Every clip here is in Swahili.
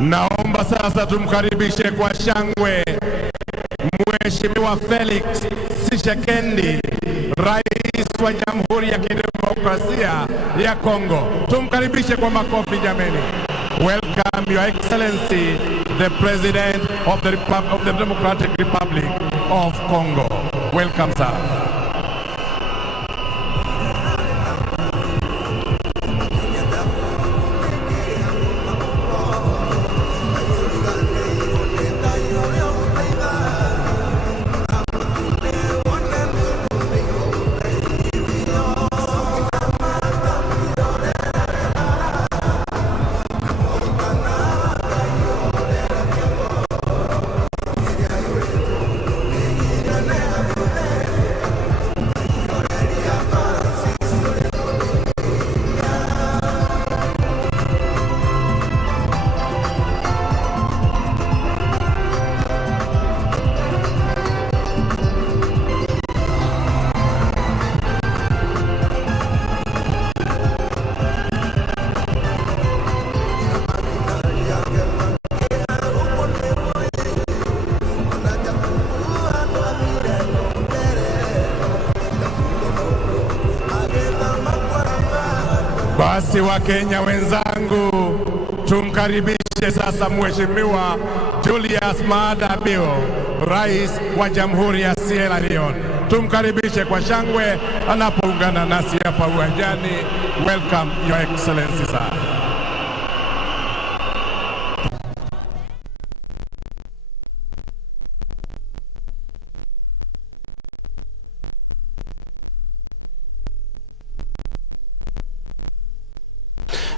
Naomba sasa tumkaribishe kwa shangwe Mheshimiwa Felix Tshisekedi, Rais wa Jamhuri ya Kidemokrasia ya Kongo. Tumkaribishe kwa makofi jameni. Welcome Your Excellency, the President of the Democratic Republic of Congo. Welcome, sir. Basi wa Kenya wenzangu, tumkaribishe sasa Mheshimiwa Julius Maada Bio, Rais wa Jamhuri ya Sierra Leone. Tumkaribishe kwa shangwe anapoungana nasi hapa uwanjani. Welcome Your Excellency, sir.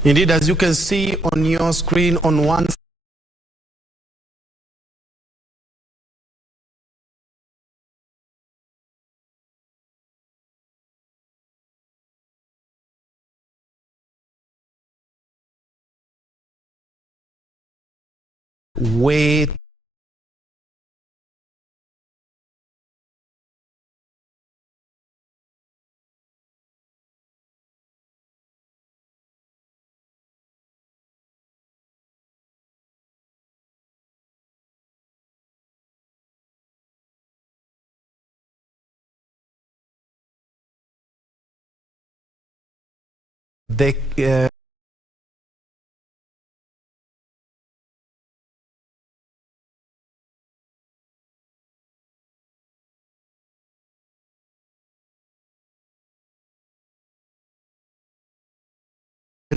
Indeed, as you can see on your screen on one way the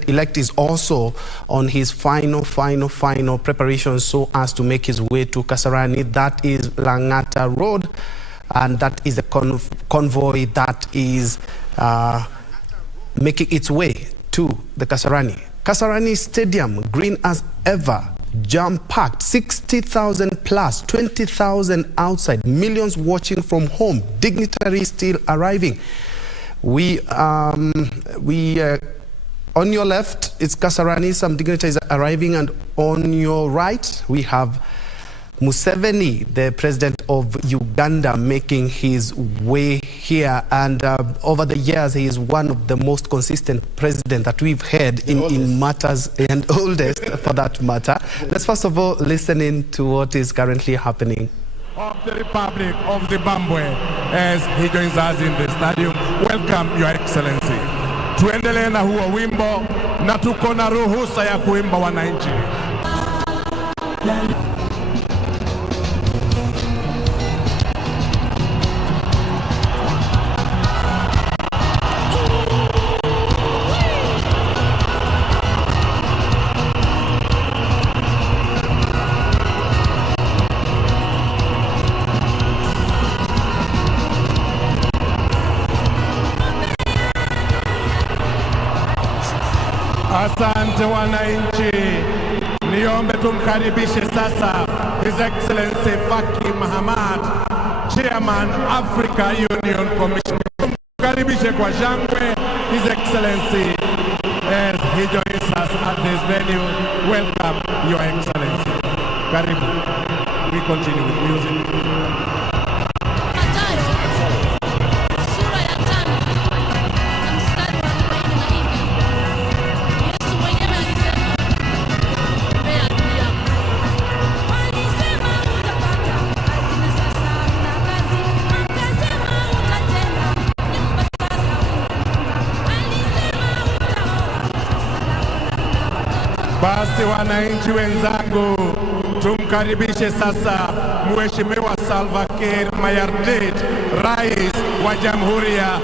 elect is also on his final preparation so as to make his way to Kasarani. That is Langata Road, and that is a convoy that is making its way to the Kasarani. Kasarani Stadium, green as ever, jam-packed, 60,000 plus, 20,000 outside, millions watching from home, dignitaries still arriving. On your left, it's Kasarani, some dignitaries are arriving, and on your right, we have Museveni, the president of Uganda, making his way here. And over the years, he is one of the most consistent presidents that we've had in matters, and oldest for that matter. Let's first of all listen in to what is currently happening. Of the Republic of Zimbabwe, as he joins us in the stadium. Welcome, Your Excellency. Tuendelee na huo wimbo na tuko na ruhusa ya kuimba wananchi. Asante wananchi, niombe tumkaribishe sasa His Excellency Faki Mahamat, Chairman Africa Union Commission. Tumkaribishe kwa shangwe His Excellency as he joins us at this venue. Welcome, Your Excellency. Karibu. We continue with music. Basi wananchi wenzangu, tumkaribishe sasa Mheshimiwa Salva Kiir Mayardit, Rais wa Jamhuri ya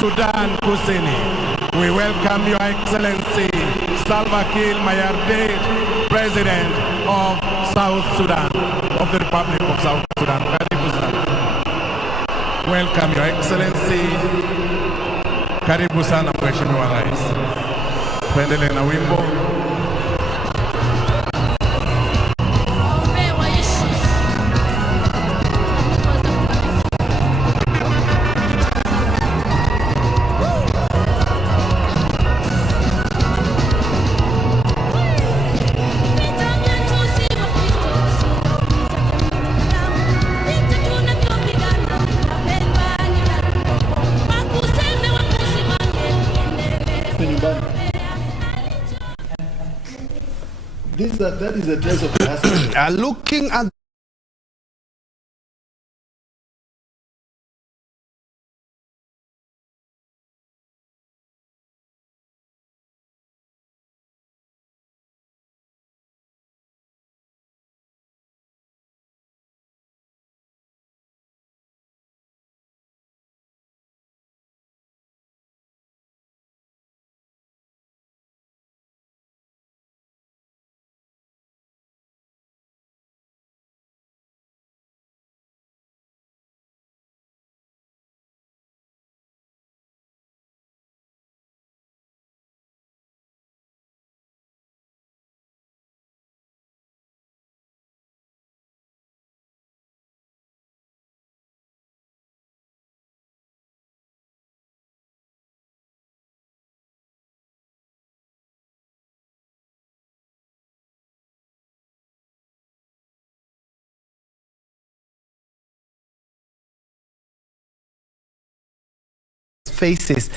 Sudan Kusini. We welcome Your Excellency Salva Kiir Mayardit, President of South Sudan, of the Republic of South Sudan. Karibu sana. Welcome Your Excellency. Karibu sana Mheshimiwa Rais. Tuendelee na wimbo. That is the dress of Kasarani. Looking at faces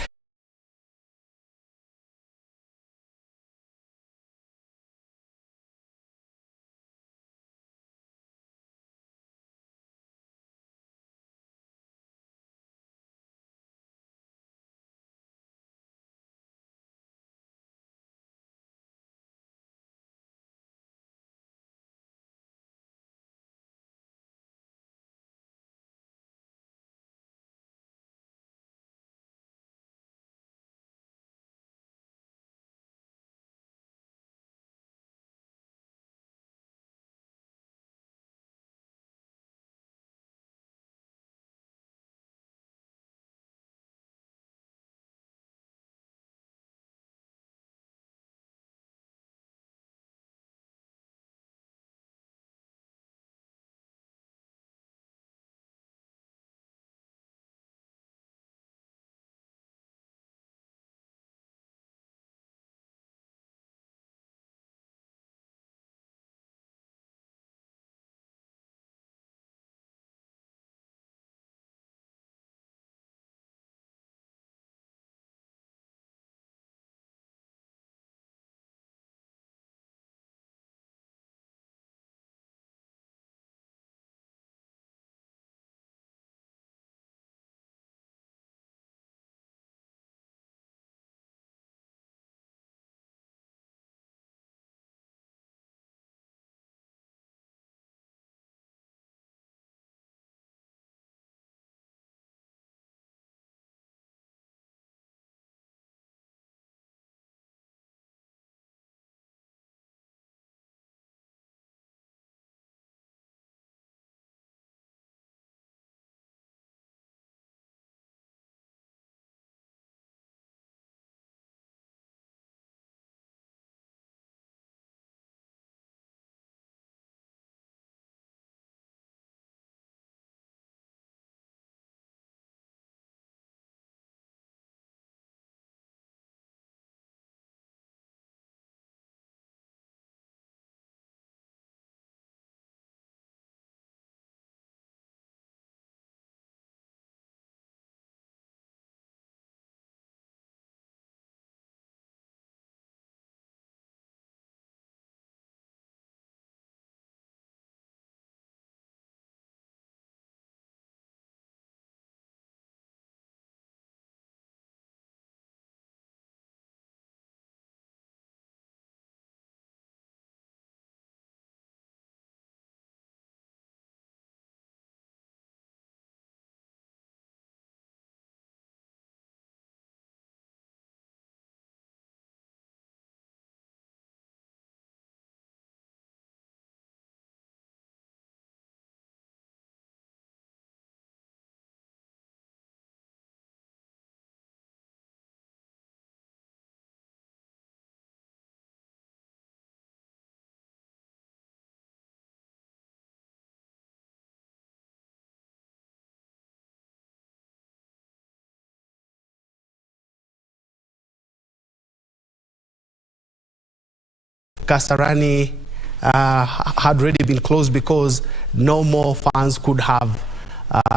Kasarani had already been closed because no more fans could have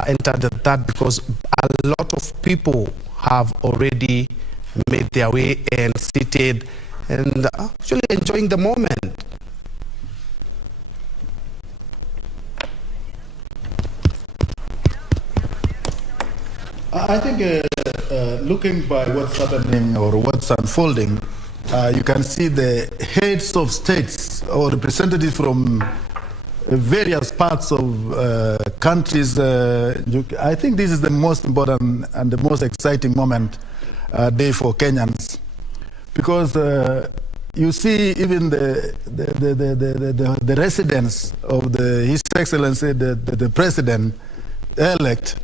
entered that, because a lot of people have already made their way and seated and actually enjoying the moment. I think looking by what's happening or what's unfolding, you can see the heads of states or representatives from various parts of countries. I think this is the most important and the most exciting moment day for Kenyans, because you see even the residents of His Excellency, the President-elect,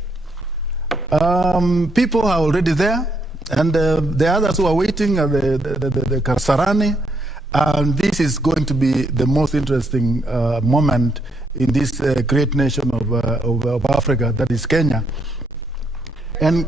people are already there, and the others who are waiting at the Kasarani, and this is going to be the most interesting moment in this great nation of Africa, that is Kenya. And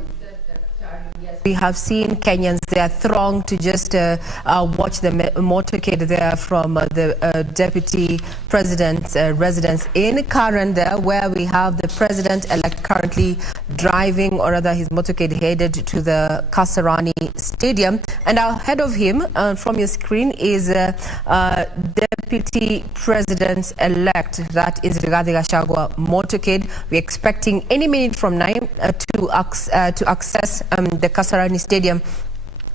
we have seen Kenyans, they are thronged to just watch the motorcade there from the Deputy President's residence in Karen there, where we have the President-elect currently driving, or rather his motorcade headed to the Kasarani Stadium. And ahead of him, from your screen, is Deputy President-elect, that is Rigathi Gachagua motorcade. We're expecting any minute from now to access the Kasarani Stadium.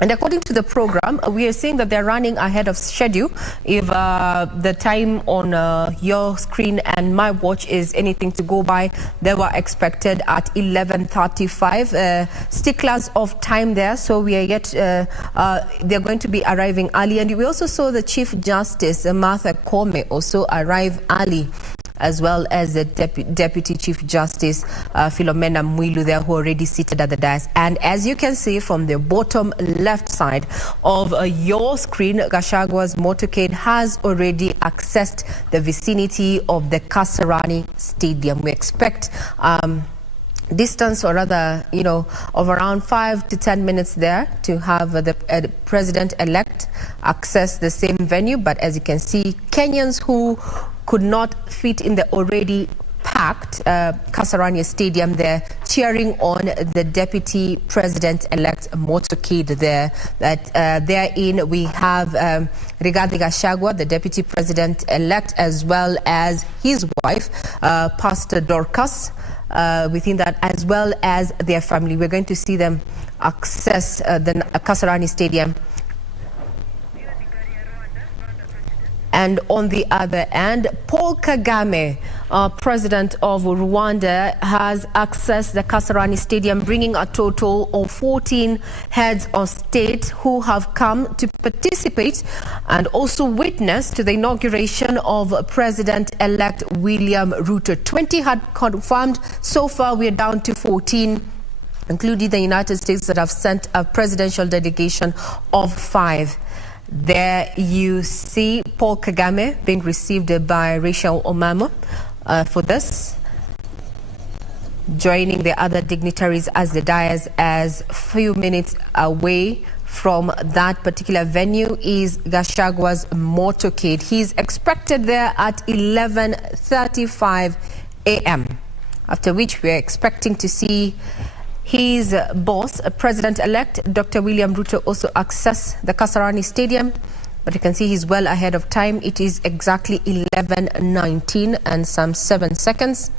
And according to the program, we are seeing that they're running ahead of schedule. If the time on your screen and my watch is anything to go by, they were expected at 11:35. Sticklers of time there, so we are yet, they're going to be arriving early. And we also saw the Chief Justice, Martha Koome, also arrive early, as well as the Deputy Chief Justice Philomena Mwilu there, who are already seated at the dais. And as you can see from the bottom left side of your screen, Gachagua's motorcade has already accessed the vicinity of the Kasarani Stadium. We expect distance, or rather, of around 5 to 10 minutes there to have the President-elect access the same venue. But as you can see, Kenyans who could not fit in the already packed Kasarani Stadium there, cheering on the Deputy President-elect motorcade there. That therein we have Rigathi Gachagua, the Deputy President-elect, as well as his wife, Pastor Dorcas, within that, as well as their family. We're going to see them access the Kasarani Stadium. And on the other end, Paul Kagame, President of Rwanda, has accessed the Kasarani Stadium, bringing a total of 14 heads of state who have come to participate and also witness to the inauguration of President-elect William Ruto. 20 had confirmed. So far, we are down to 14, including the United States, that have sent a presidential delegation of 5. There you see Paul Kagame being received by Rachel Omamo for this, joining the other dignitaries as the dais. As few minutes away from that particular venue is Gachagua's motorcade. He's expected there at 11:35 a.m., after which we're expecting to see his boss, President-elect Dr. William Ruto, also access the Kasarani Stadium. But you can see he's well ahead of time. It is exactly 11:19 and some 7 seconds.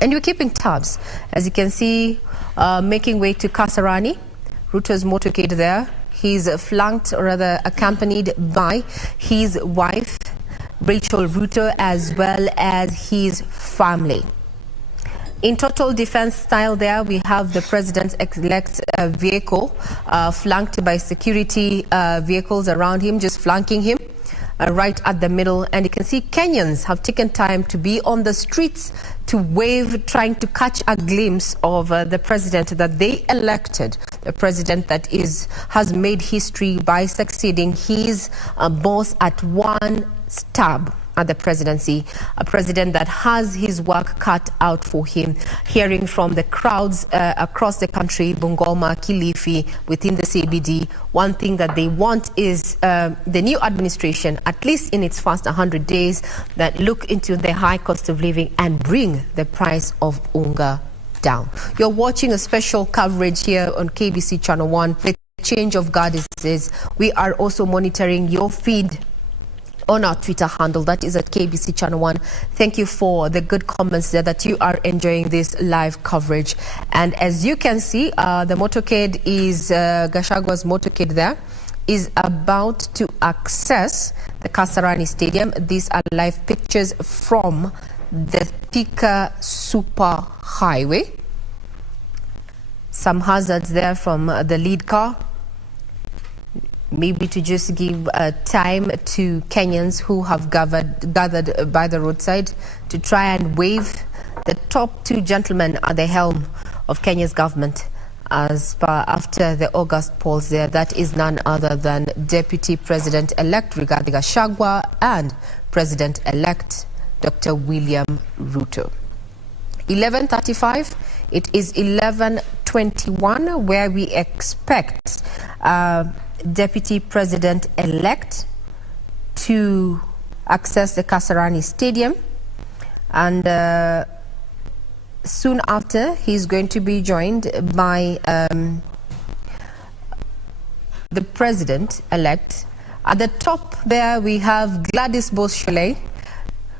And we're keeping tabs. As you can see, making way to Kasarani, Ruto's motorcade there. He's flanked, or rather accompanied by his wife, Rachel Ruto, as well as his family. In total defense style there, we have the President-elect's vehicle flanked by security vehicles around him, just flanking him right at the middle. And you can see Kenyans have taken time to be on the streets to wave, trying to catch a glimpse of the president that they elected, the president that has made history by succeeding his boss at one stab. at the presidency, a president that has his work cut out for him. Hearing from the crowds across the country, Bungoma, Kilifi, within the CBD, one thing that they want is the new administration, at least in its first 100 days, that look into the high cost of living and bring the price of unga down. You're watching a special coverage here on KBC Channel 1. The change of guard is we are also monitoring your feed on our Twitter handle, that is at KBC Channel 1. Thank you for the good comments there that you are enjoying this live coverage. And as you can see, the motorcade is, Gachagwa's motorcade there, is about to access the Kasarani Stadium. These are live pictures from the Thika Super Highway. Some hazards there from the lead car. Maybe to just give time to Kenyans who have gathered by the roadside to try and wave the top two gentlemen at the helm of Kenya's government as per after the August polls there. That is none other than Deputy President-elect Rigathi Gachagua and President-elect Dr. William Ruto. 11:35, it is 11:21 where we expect Deputy President-elect to access the Kasarani Stadium, and soon after he's going to be joined by the President-elect. At the top there we have Gladys Beausoleil,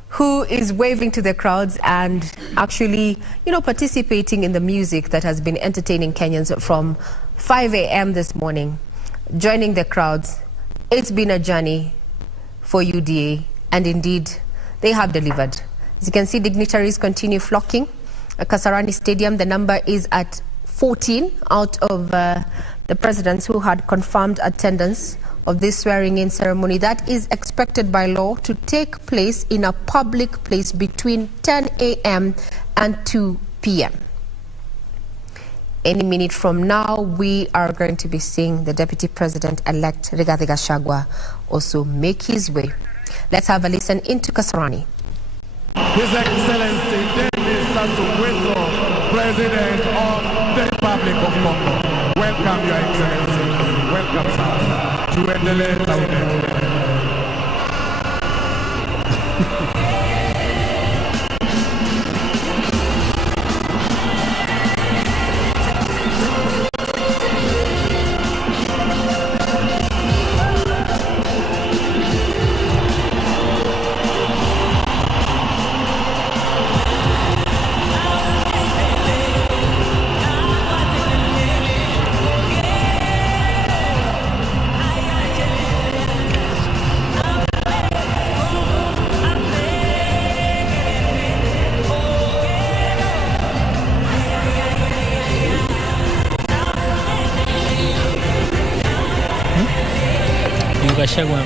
who is waving to the crowds and actually, participating in the music that has been entertaining Kenyans from 5 a.m. this morning. Joining the crowds. It's been a journey for UDA, and indeed they have delivered. As you can see, dignitaries continue flocking at Kasarani Stadium. The number is at 14 out of the presidents who had confirmed attendance of this swearing-in ceremony that is expected by law to take place in a public place between 10 a.m. and 2 p.m. Any minute from now, we are going to be seeing the Deputy President-elect Rigathi Gachagua also make his way. Let's have a listen into Kasarani. His Excellency David Sassou Nguesso, President of the Republic of Congo. Welcome, Your Excellency. Welcome, sir. Tuendelee, tuendelee. Gachagua.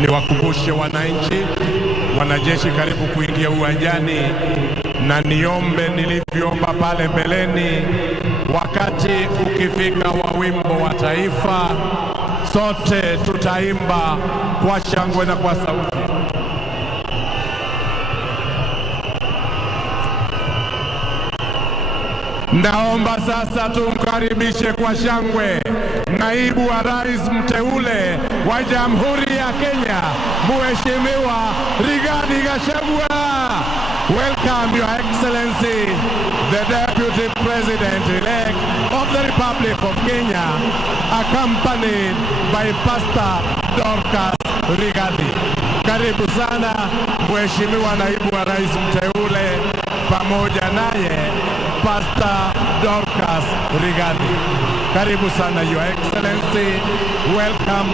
Niwakumbushe wananchi, wanajeshi karibu kuingia uwanjani, na niombe nilivyoomba pale mbeleni, wakati ukifika wa wimbo wa taifa, sote tutaimba kwa shangwe na kwa sauti. Naomba sasa tumkaribishe kwa shangwe naibu wa rais mteule wa Jamhuri ya Kenya, Mheshimiwa Rigathi Gachagua. Welcome, Your Excellency, the Deputy President-elect of the Republic of Kenya, accompanied by Pastor Dorcas Rigathi. Karibu sana Mheshimiwa naibu wa rais mteule, pamoja naye Pastor Dorcas Rigathi. Karibu sana, Your Excellency. Welcome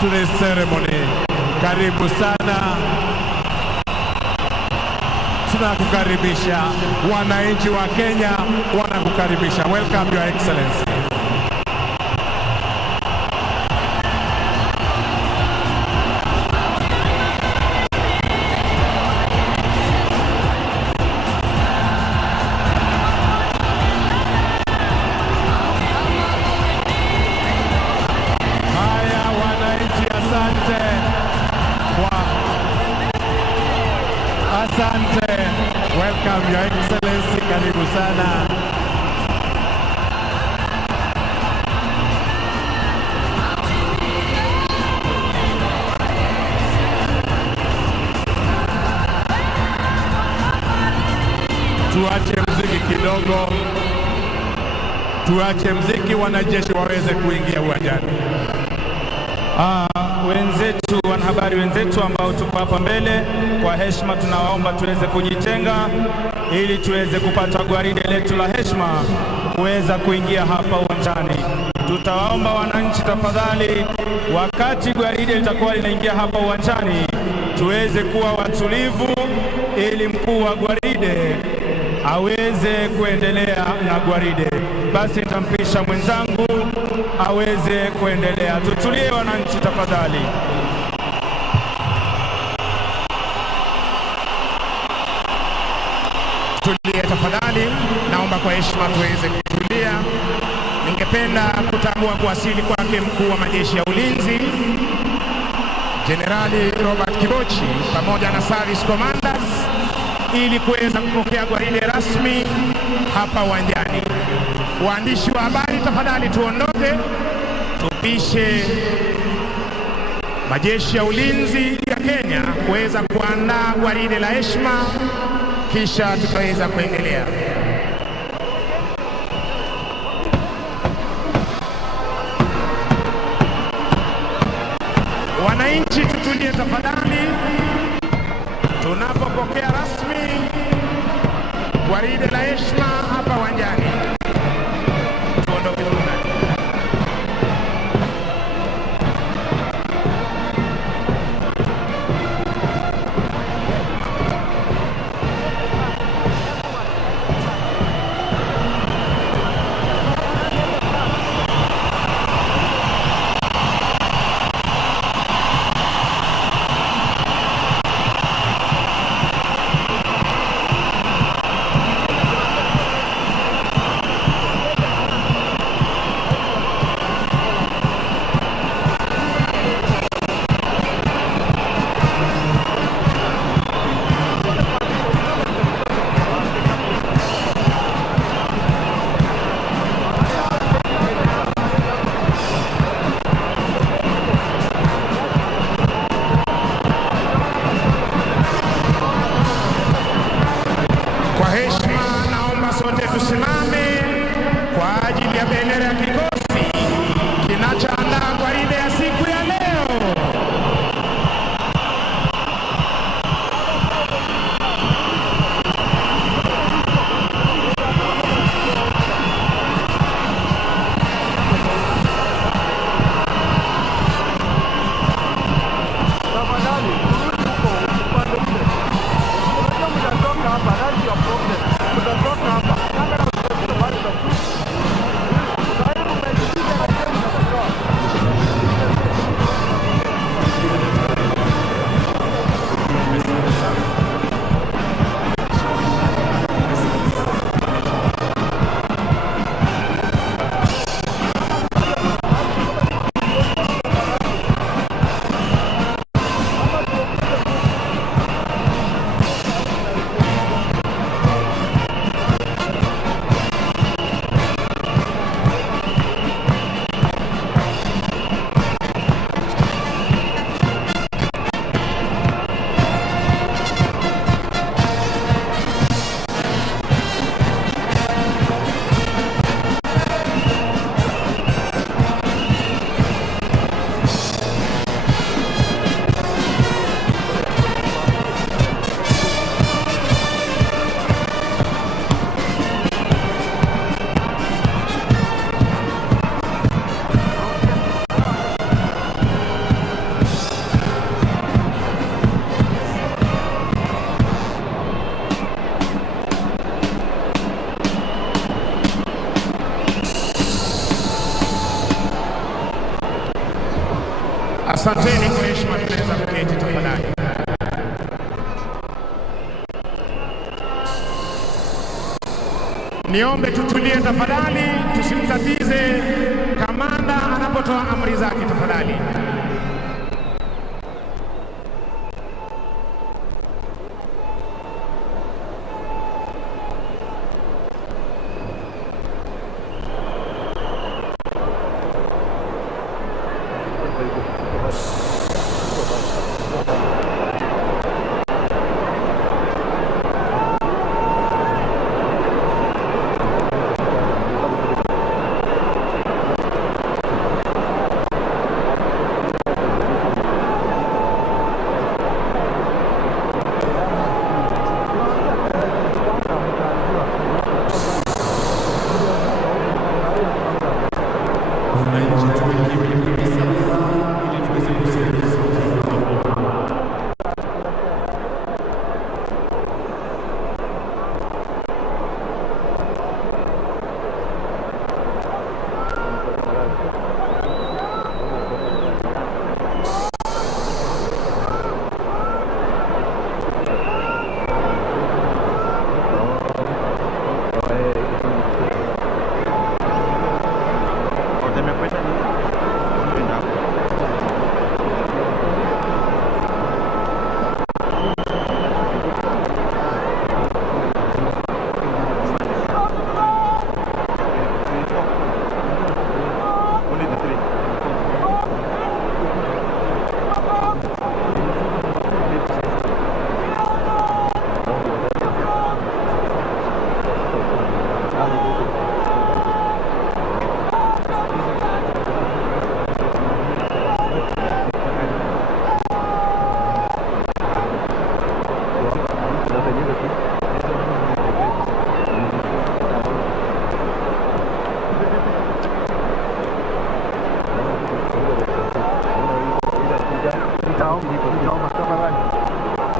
to this ceremony. Karibu sana. Tunakukaribisha, wananchi wa Kenya wanakukaribisha. Welcome, Your Excellency. Asante. Welcome, Your Excellency. Karibu sana. Tuache mziki kidogo. Tuache mziki, wanajeshi waweze kuingia uwanjani. Wenzetu, wanahabari wenzetu ambao tuko hapa mbele, kwa heshima tunawaomba tuweze kujitenga ili tuweze kupata gwaride letu la heshima kuweza kuingia hapa uwanjani. Tutawaomba wananchi tafadhali, wakati gwaride litakuwa linaingia hapa uwanjani, tuweze kuwa watulivu ili mkuu wa gwaride aweze kuendelea na gwaride. Basi nitampisha mwenzangu aweze kuendelea. Tutulie wananchi tafadhali. Tulie tafadhali, naomba kwa heshima tuweze kutulia. Ningependa kutambua kuwasili kwake mkuu wa majeshi ya ulinzi Generali Robert Kibochi pamoja na service commanders ili kuweza kupokea gwaride rasmi hapa uwanjani. Waandishi wa habari tafadhali tuondoke, tupishe majeshi ya ulinzi ya Kenya kuweza kuandaa gwaride la heshima, kisha tutaweza kuendelea. Wananchi tutulie tafadhali, tunapopokea rasmi gwaride la heshima hapa uwanjani. Tuondoke tafadhali. Asanteni kwa heshima, tunaweza kuketi tafadhali. Niombe tutulie tafadhali, tusimtatize kamanda anapotoa amri zake tafadhali.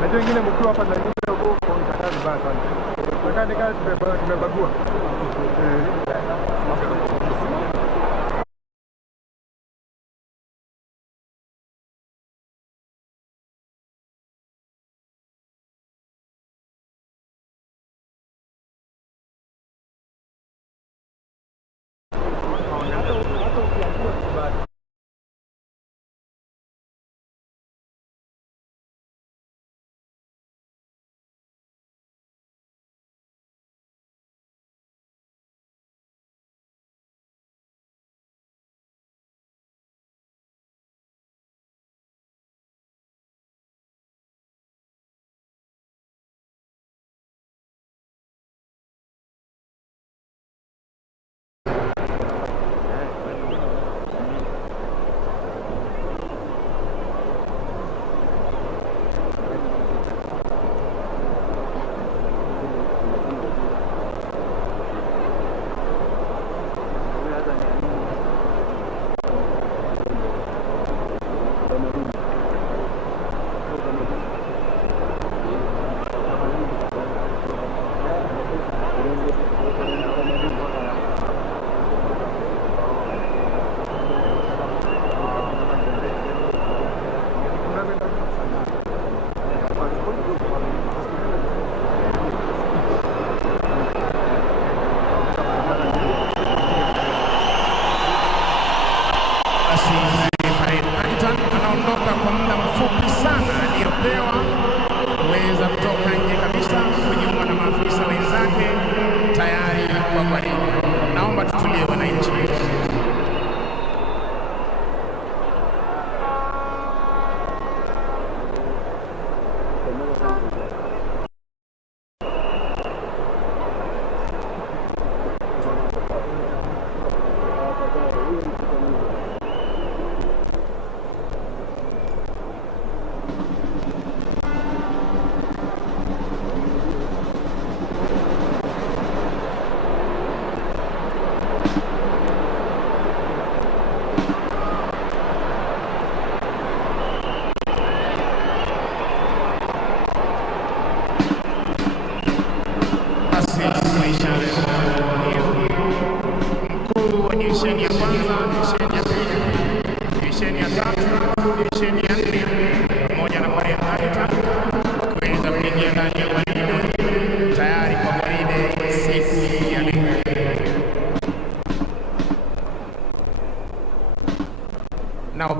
Najua wengine mkiwa hapa na wengine huko kwa mtandao vibaya sana. Kwa tumebagua.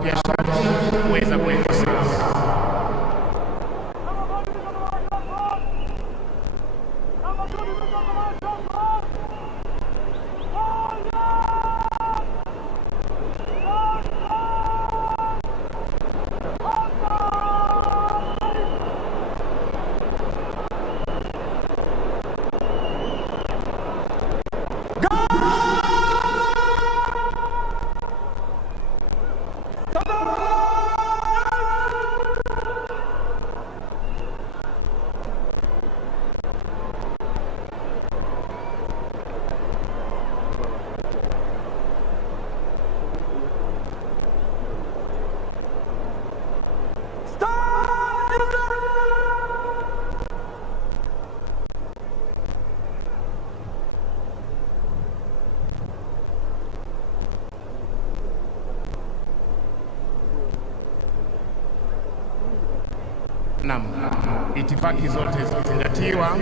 pia sharti kuweza kuwekwa sawa. Naam, itifaki zote zikizingatiwa.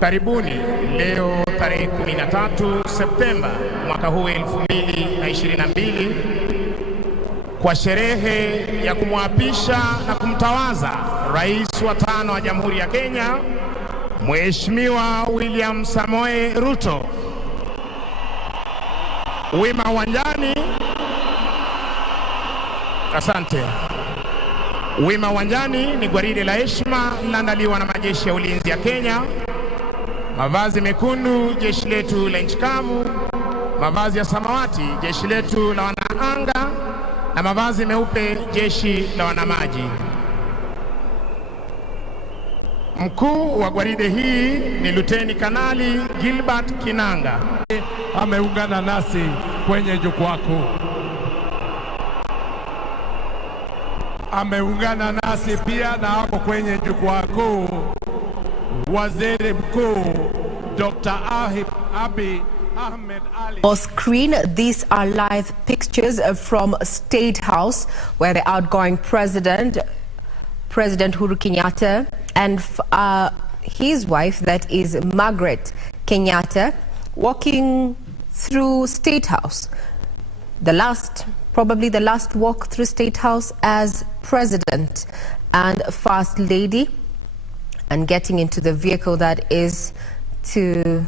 Karibuni leo tarehe 13 Septemba mwaka huu 2022 kwa sherehe ya kumwapisha na kumtawaza Rais wa 5 wa Jamhuri ya Kenya, Mheshimiwa William Samoei Ruto. Wima uwanjani. Asante. Wima uwanjani ni gwaride la heshima linaandaliwa na majeshi ya ulinzi ya Kenya. Mavazi mekundu jeshi letu la nchi kavu, mavazi ya samawati jeshi letu la wanaanga, na mavazi meupe jeshi la wanamaji. Mkuu wa gwaride hii ni Luteni Kanali Gilbert Kinanga. Ameungana nasi kwenye jukwaa kuu. Ameungana nasi pia na hapo kwenye jukwaa kuu Waziri Mkuu Dr. Abiy Ahmed Ali. On screen, these are live pictures from State House where the outgoing President Uhuru Kenyatta and his wife, that is Margaret Kenyatta, walking through State House. Probably the last walk through State House as President and First Lady, and getting into the vehicle that is to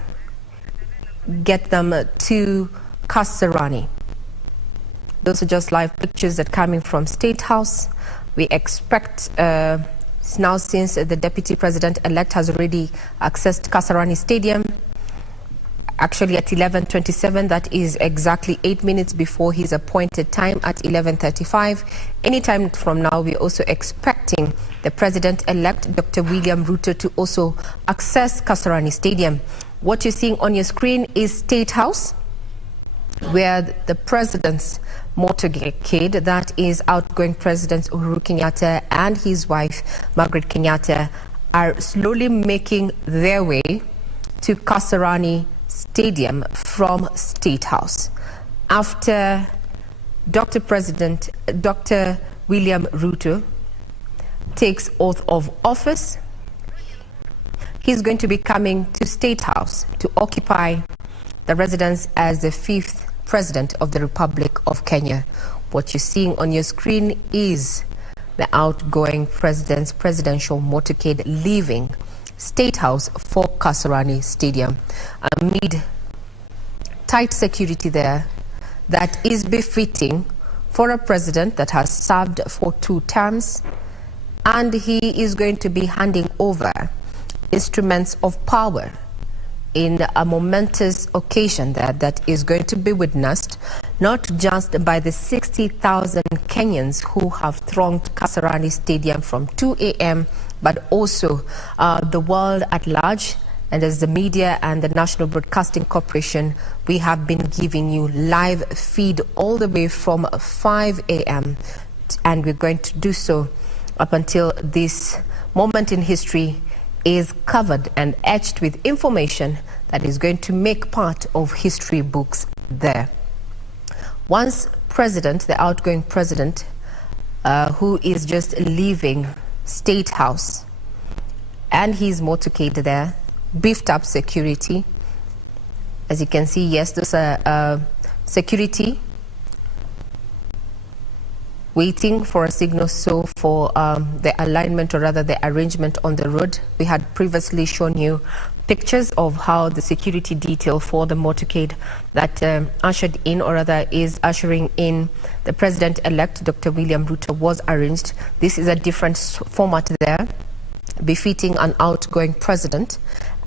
get them to Kasarani. Those are just live pictures that are coming from State House. We expect now, since the Deputy President-elect has already accessed Kasarani Stadium, actually at 11:27, that is exactly 8 minutes before his appointed time at 11:35. Anytime from now, we're also expecting the President-elect, Dr. William Ruto, to also access Kasarani Stadium. What you're seeing on your screen is State House, where the President's motorcade, that is outgoing President Uhuru Kenyatta and his wife, Margaret Kenyatta, are slowly making their way to Kasarani Stadium from State House. After Dr. William Ruto takes oath of office, he's going to be coming to State House to occupy the residence as the 5th President of the Republic of Kenya. What you're seeing on your screen is the outgoing President's presidential motorcade leaving State House for Kasarani Stadium amid tight security there that is befitting for a president that has served for 2 terms, and he is going to be handing over instruments of power in a momentous occasion that is going to be witnessed not just by the 60,000 Kenyans who have thronged Kasarani Stadium from 2 a.m., but also the world at large. And as the media and the National Broadcasting Corporation, we have been giving you live feed all the way from 5 a.m. And we're going to do so up until this moment in history is covered and etched with information that is going to make part of history books there. Once President, the outgoing President, who is just leaving State House, and his motorcade there, beefed up security. As you can see, yes, those are security waiting for a signal so for the alignment, or rather the arrangement on the road. We had previously shown you pictures of how the security detail for the motorcade that ushered in, or rather is ushering in, the president-elect Dr. William Ruto was arranged. This is a different format there, befitting an outgoing president.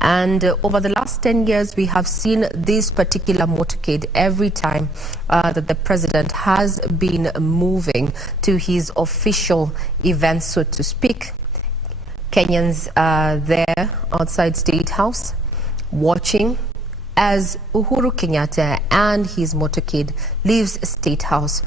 And over the last 10 years, we have seen this particular motorcade every time that the president has been moving to his official events, so to speak. Kenyans are there outside State House watching as Uhuru Kenyatta and his motorcade leaves State House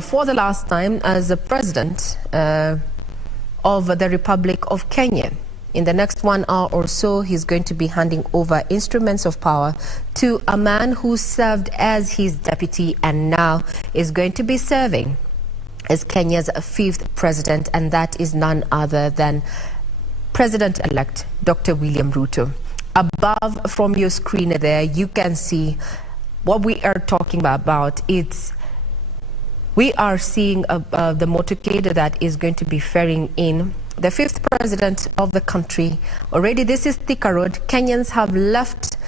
for the last time as the president of the Republic of Kenya. In the next 1 hour or so, he's going to be handing over instruments of power to a man who served as his deputy and now is going to be serving as Kenya's 5th president, and that is none other than President-elect Dr. William Ruto. Above from your screen there, you can see what we are talking about. We are seeing the motorcade that is going to be ferrying in the 5th president of the country. Already this is Thika Road. Kenyans have left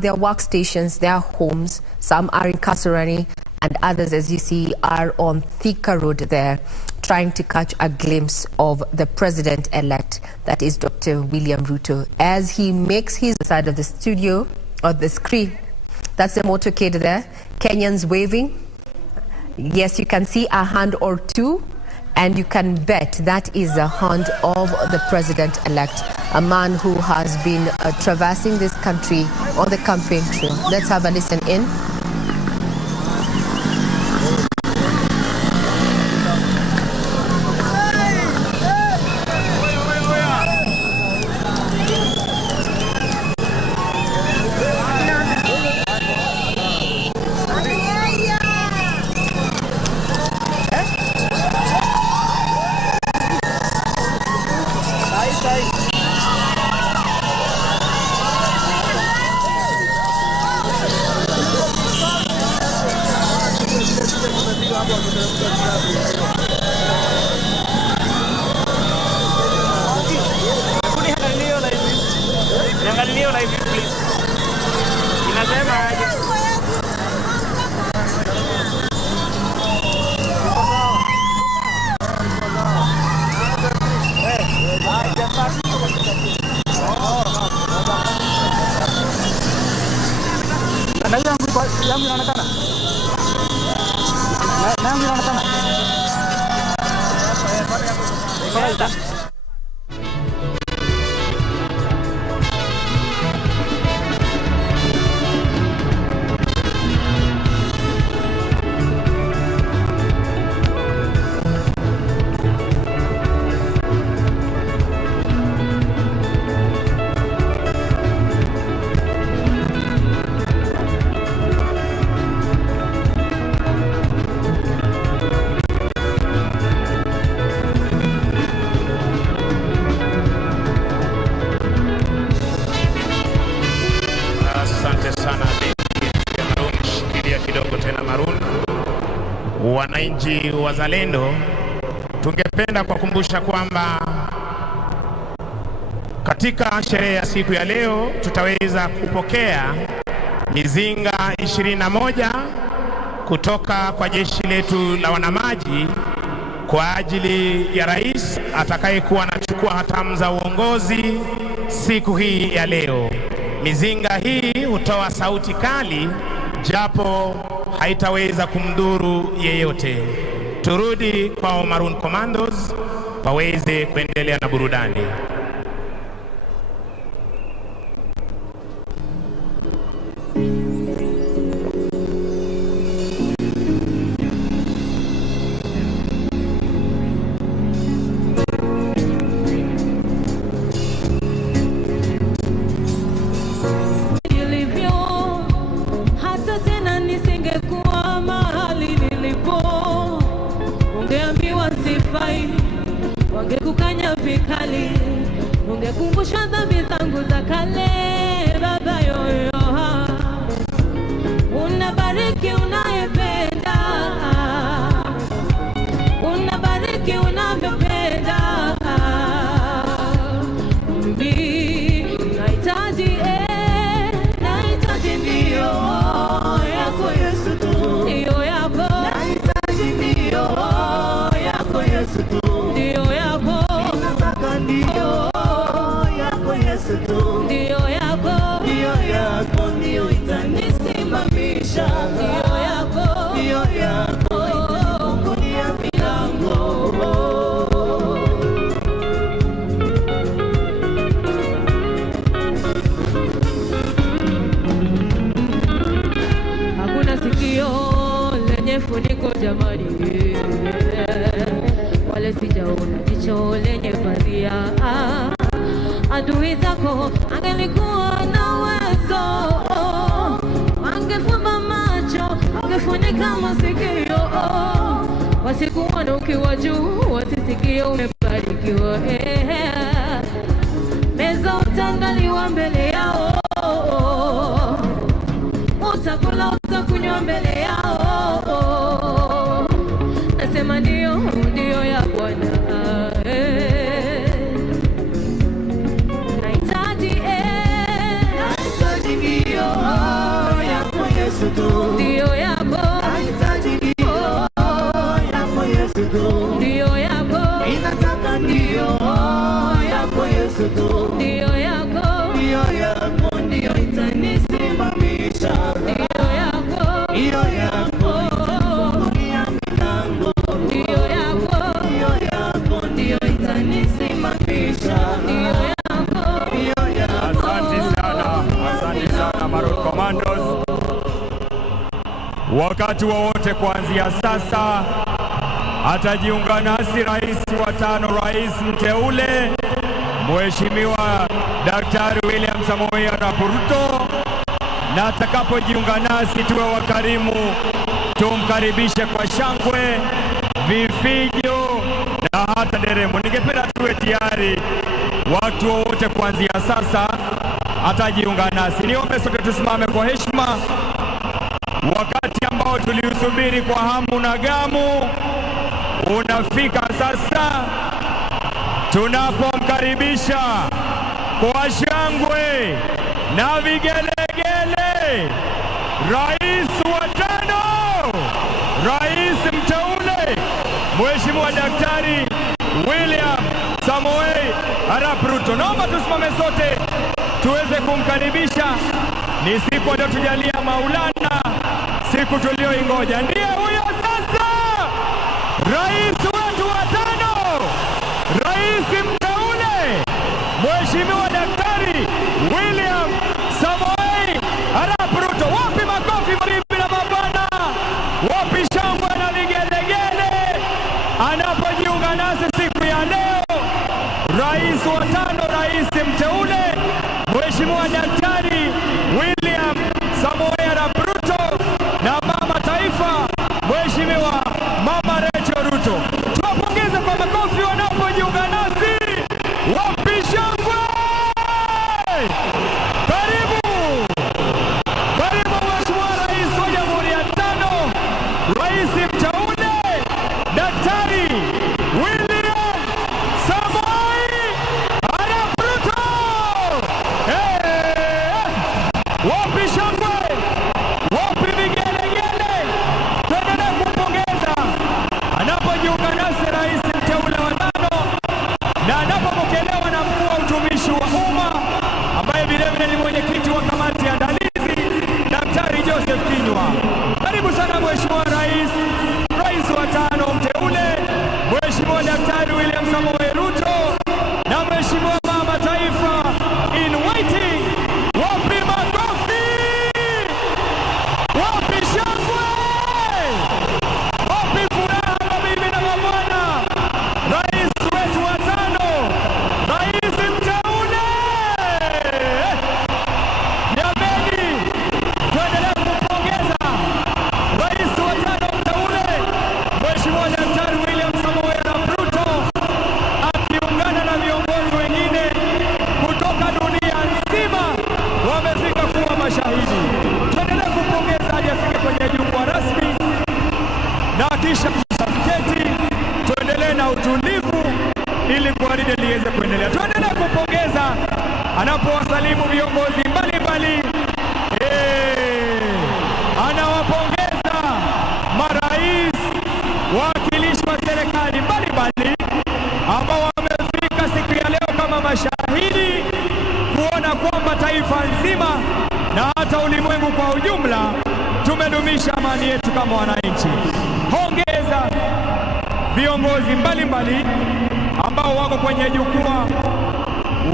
their workstations, their homes. Some are in Kasarani and others, as you see, are on Thika Road there, trying to catch a glimpse of the president-elect, that is Dr. William Ruto, as he makes his side of the studio or the screen. That's the motorcade there. Kenyans waving. Yes, you can see a hand or two, and you can bet that is the hand of the president-elect, a man who has been traversing this country on the campaign trail. Let's have a listen in. Wananchi wazalendo, tungependa kuwakumbusha kwamba katika sherehe ya siku ya leo tutaweza kupokea mizinga 21 kutoka kwa jeshi letu la wanamaji kwa ajili ya rais atakayekuwa anachukua hatamu za uongozi siku hii ya leo. Mizinga hii hutoa sauti kali japo haitaweza kumdhuru yeyote. Turudi kwa Maroon Commandos waweze kuendelea na burudani. Wangekukanya vikali, ungekumbusha dhambi zangu za kale. Baba yoyo, unabariki unayependa, wasikuona ukiwa juu, wasisikie umebarikiwa. Meza utaandaliwa mbele yao, utakula utakunywa mbele yao. Nasema ndio, ndio ya Bwana. Nahitaji ndio yako Yesu tu, ndio yako. Nahitaji ndio yako Yesu tu, ndio yako. Ninataka ndio yako Yesu tu, ndio yako, ndio yako, ndio itanisimamisha, ndio yako, ndio yako, fungulia milango, ndio yako, ndio yako, ndio itanisimamisha, ndio yako, ndio yako. Asante sana Maroon Commandos. Wakati wowote kuanzia sasa atajiunga nasi rais wa 5, rais mteule Mheshimiwa Daktari William Samoei Arap Ruto, na atakapojiunga nasi tuwe wakarimu, tumkaribishe kwa shangwe, vifijo na hata deremo. Ningependa tuwe tayari wakati wowote kuanzia sasa atajiunga nasi. Niombe sote tusimame kwa heshima, wakati ambao tuliusubiri kwa hamu na gamu unafika sasa, tunapomkaribisha kwa shangwe na vigelegele rais wa 5, rais mteule Mheshimiwa Daktari William Samoei Arap Ruto. Naomba tusimame sote tuweze kumkaribisha. Ni siku aliyotujalia Maulana, siku tulioingoja. Ndiye huyo sasa, rais wetu wa 5, rais mteule Mheshimiwa Daktari William Samoei Arap Ruto. Wapi makofi mabibi na mabwana, wapi shangwe na vigelegele anapojiunga nasi siku ya leo, rais wa 5, rais mteule Mheshimiwa Daktari William Samoei Arap Ruto na mama taifa Mheshimiwa Mama Rachel Ruto. Tuwapongeze kwa makofi wanapojiunga nasi. Wapi shangwe? Karibu, karibu Mheshimiwa Rais wa Jamhuri ya 5, rais mteule Daktari William Samoei Arap Ruto. Wapi shangwe? Wapi vigelegele? Tuendelee kumpongeza anapojiunga nasi rais mteule wa 5 na anapopokelewa na mkuu wa utumishi wa umma ambaye vilevile ni mwenyekiti wa kamati ya andalizi Daktari Joseph Kinyua. Karibu sana Mheshimiwa Rais, rais wa 5 mteule Mheshimiwa Daktari William Samoei Ruto na Mheshimiwa Mama Taifa in waiting. Wapi makofi? Wapi shangwe? Wapi furaha mabibi na mabwana? Rais wetu wa 5, rais mteule. Jameni, tuendelee kumpongeza rais wa 5 mteule Mheshimiwa Daktari William Samoei Arap Ruto, akiungana na viongozi wengine kutoka dunia nzima wamefika kuwa mashahidi. Tuendelee kumpongeza hadi afike kwenye jukwaa rasmi na kisha keti, tuendelee na utulivu ili gwaride liweze kuendelea. Tuendelee kumpongeza anapowasalimu viongozi mbalimbali. Anawapongeza marais, wawakilishi wa serikali mbalimbali ambao wamefika siku ya leo kama mashahidi kuona kwamba taifa nzima na hata ulimwengu kwa ujumla tumedumisha amani yetu kama wananchi. Hongeza viongozi mbalimbali ambao wako kwenye jukwaa,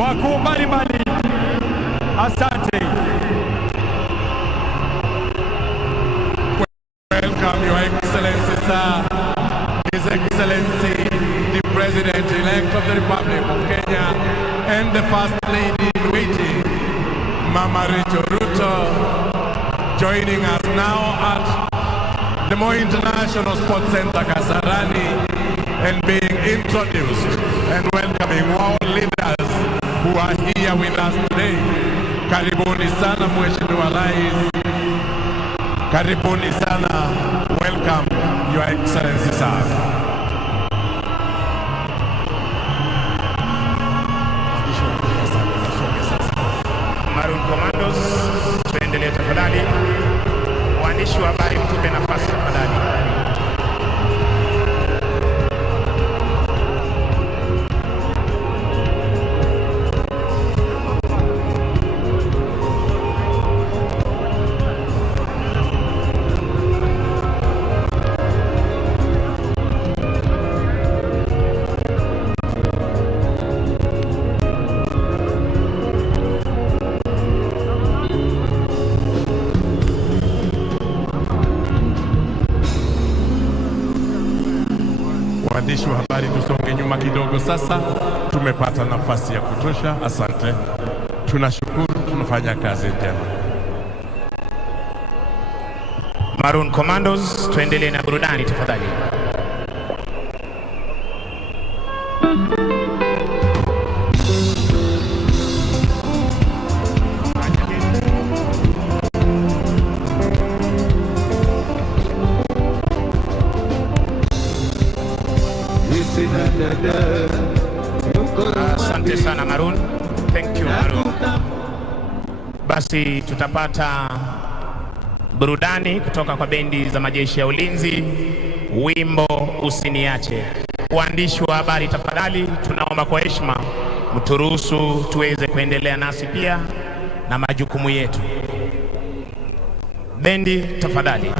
wakuu mbalimbali. Asante. Welcome, Your Excellency, sir. His Excellency, the President-elect of the Republic of Kenya and the First Lady in waiting, Mama Rachel Ruto, joining us now at the more international sports center Kasarani, and being introduced and welcoming all leaders who are here with us today. Karibuni sana Mheshimiwa Rais. Karibuni sana. Welcome, Your Excellency, sir. Maroon Commandos, tuendelee tafadhali. Waandishi wa habari mtupe nafasi tafadhali. Waandishi wa habari tusonge nyuma kidogo sasa. Tumepata nafasi ya kutosha. Asante. Tunashukuru, tunafanya kazi njema. Maroon Commandos, tuendelee na burudani tafadhali. Asante sana Maroon. Thank you Maroon. Basi tutapata burudani kutoka kwa bendi za majeshi ya ulinzi, wimbo Usiniache. Waandishi wa habari tafadhali, tunaomba kwa heshima mturuhusu tuweze kuendelea nasi pia na majukumu yetu. Bendi tafadhali.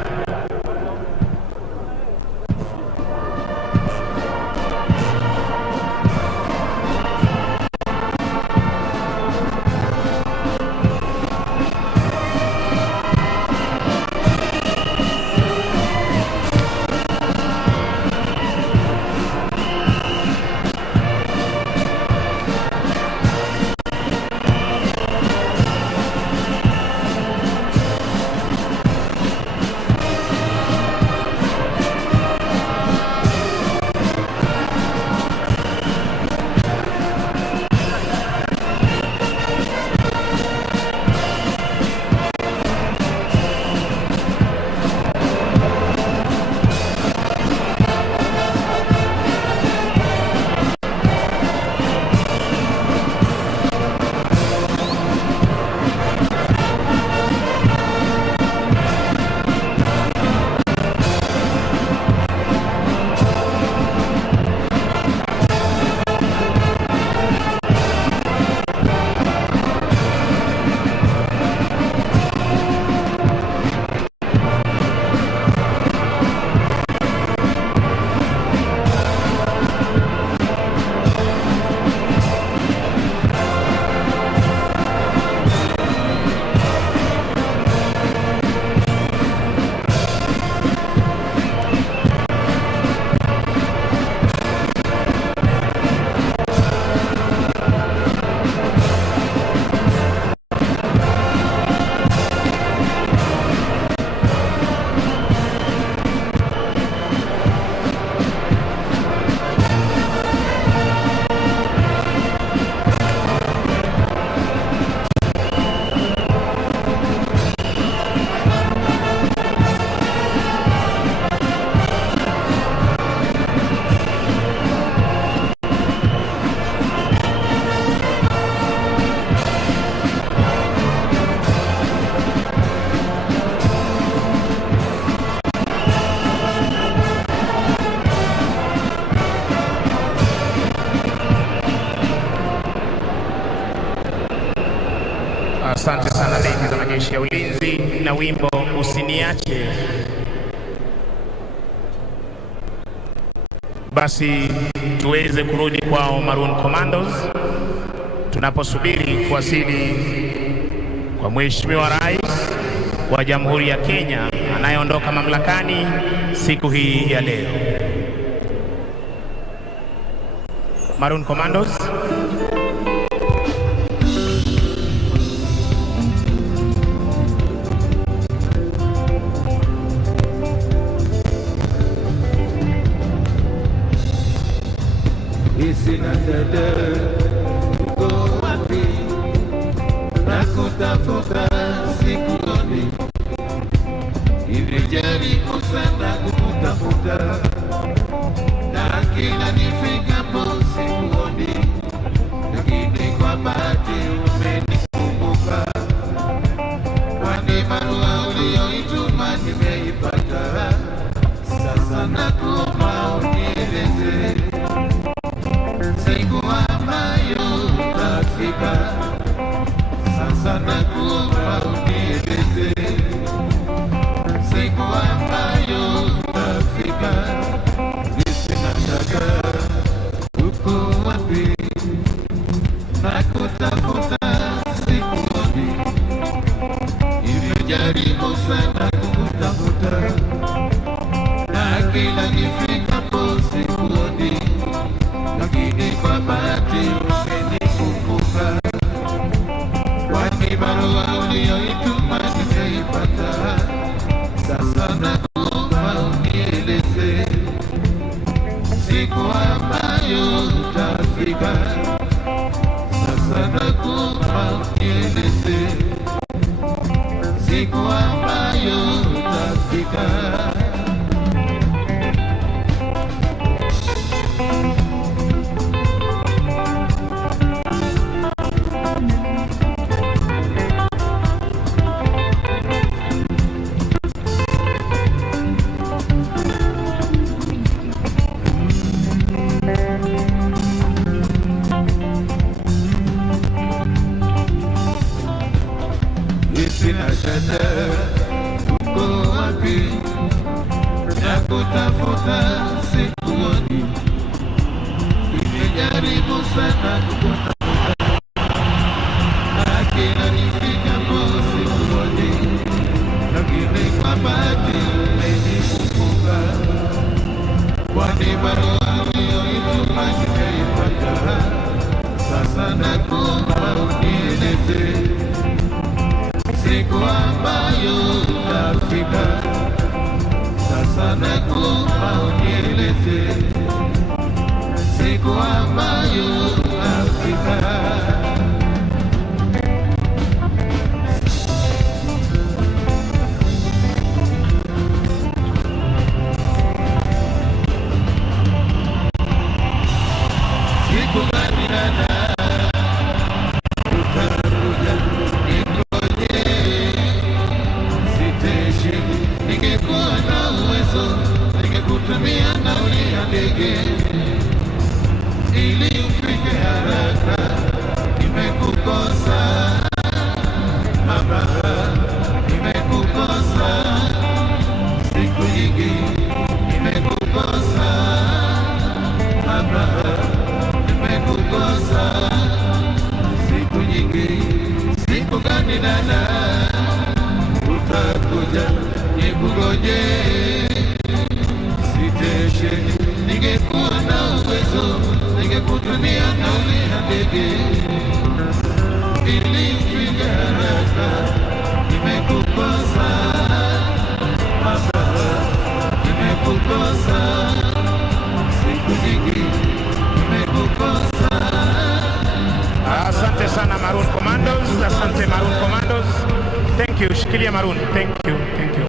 Asante sana bendi za majeshi ya ulinzi na wimbo Usiniache. Basi tuweze kurudi kwa Maroon Commandos tunaposubiri kuwasili kwa Mheshimiwa Rais wa Jamhuri ya Kenya anayeondoka mamlakani siku hii ya leo. Maroon Commandos. KISII na dada, uko wapi? Nakutafuta sikuoni, nimejaribu sana kukutafuta, na kila nifikapo sikuoni, lakini kwa bahati umenikumbuka, kwani barua uliyoituma nimeipata. Sasa nakuomba unieleze siku ambayo utafika. Sasa nakuomba unieleze siku ambayo utafika. KISII na dada, uko wapi? Nakutafuta sikuoni, nimejaribu sana kukutafuta, na kila nifikapo sikuoni, lakini kwa bahati umenikumbuka, kwani barua uliyoituma nimeipata. Sasa nakuomba unieleze siku ambayo utafika. Sasa nakuomba unieleze siku ambayo utafika. KISII na dada, uko wapi? Nakutafuta sikuoni, nimejaribu sana kukutafuta, na kila nifikapo sikuoni, lakini kwa bahati umenikumbuka, kwani barua uliyoituma nimeipata. Sasa nakuomba unieleze siku ambayo utafika. Sasa nakuomba unieleze siku ambayo utafika. Siku gani dada utakuja ningoje? Sitesheni, ningekuwa na uwezo ningekutumia nauli ya ndege ili ufike haraka. Nimekukosa mama, nimekukosa siku nyingi, nimekukosa mama, nimekukosa siku nyingi. Siku gani dada utakuja nikugoje? Sitesheni, ningekuwa na uwezo ningekutumia nauli ya ndege ili ufike haraka. Nimekukosa mama, nimekukosa siku nyingi, nimekukosa. Asante sana Maroon Commandos, asante Maroon Commandos. Thank you, shikilia Maroon. Thank you, thank you.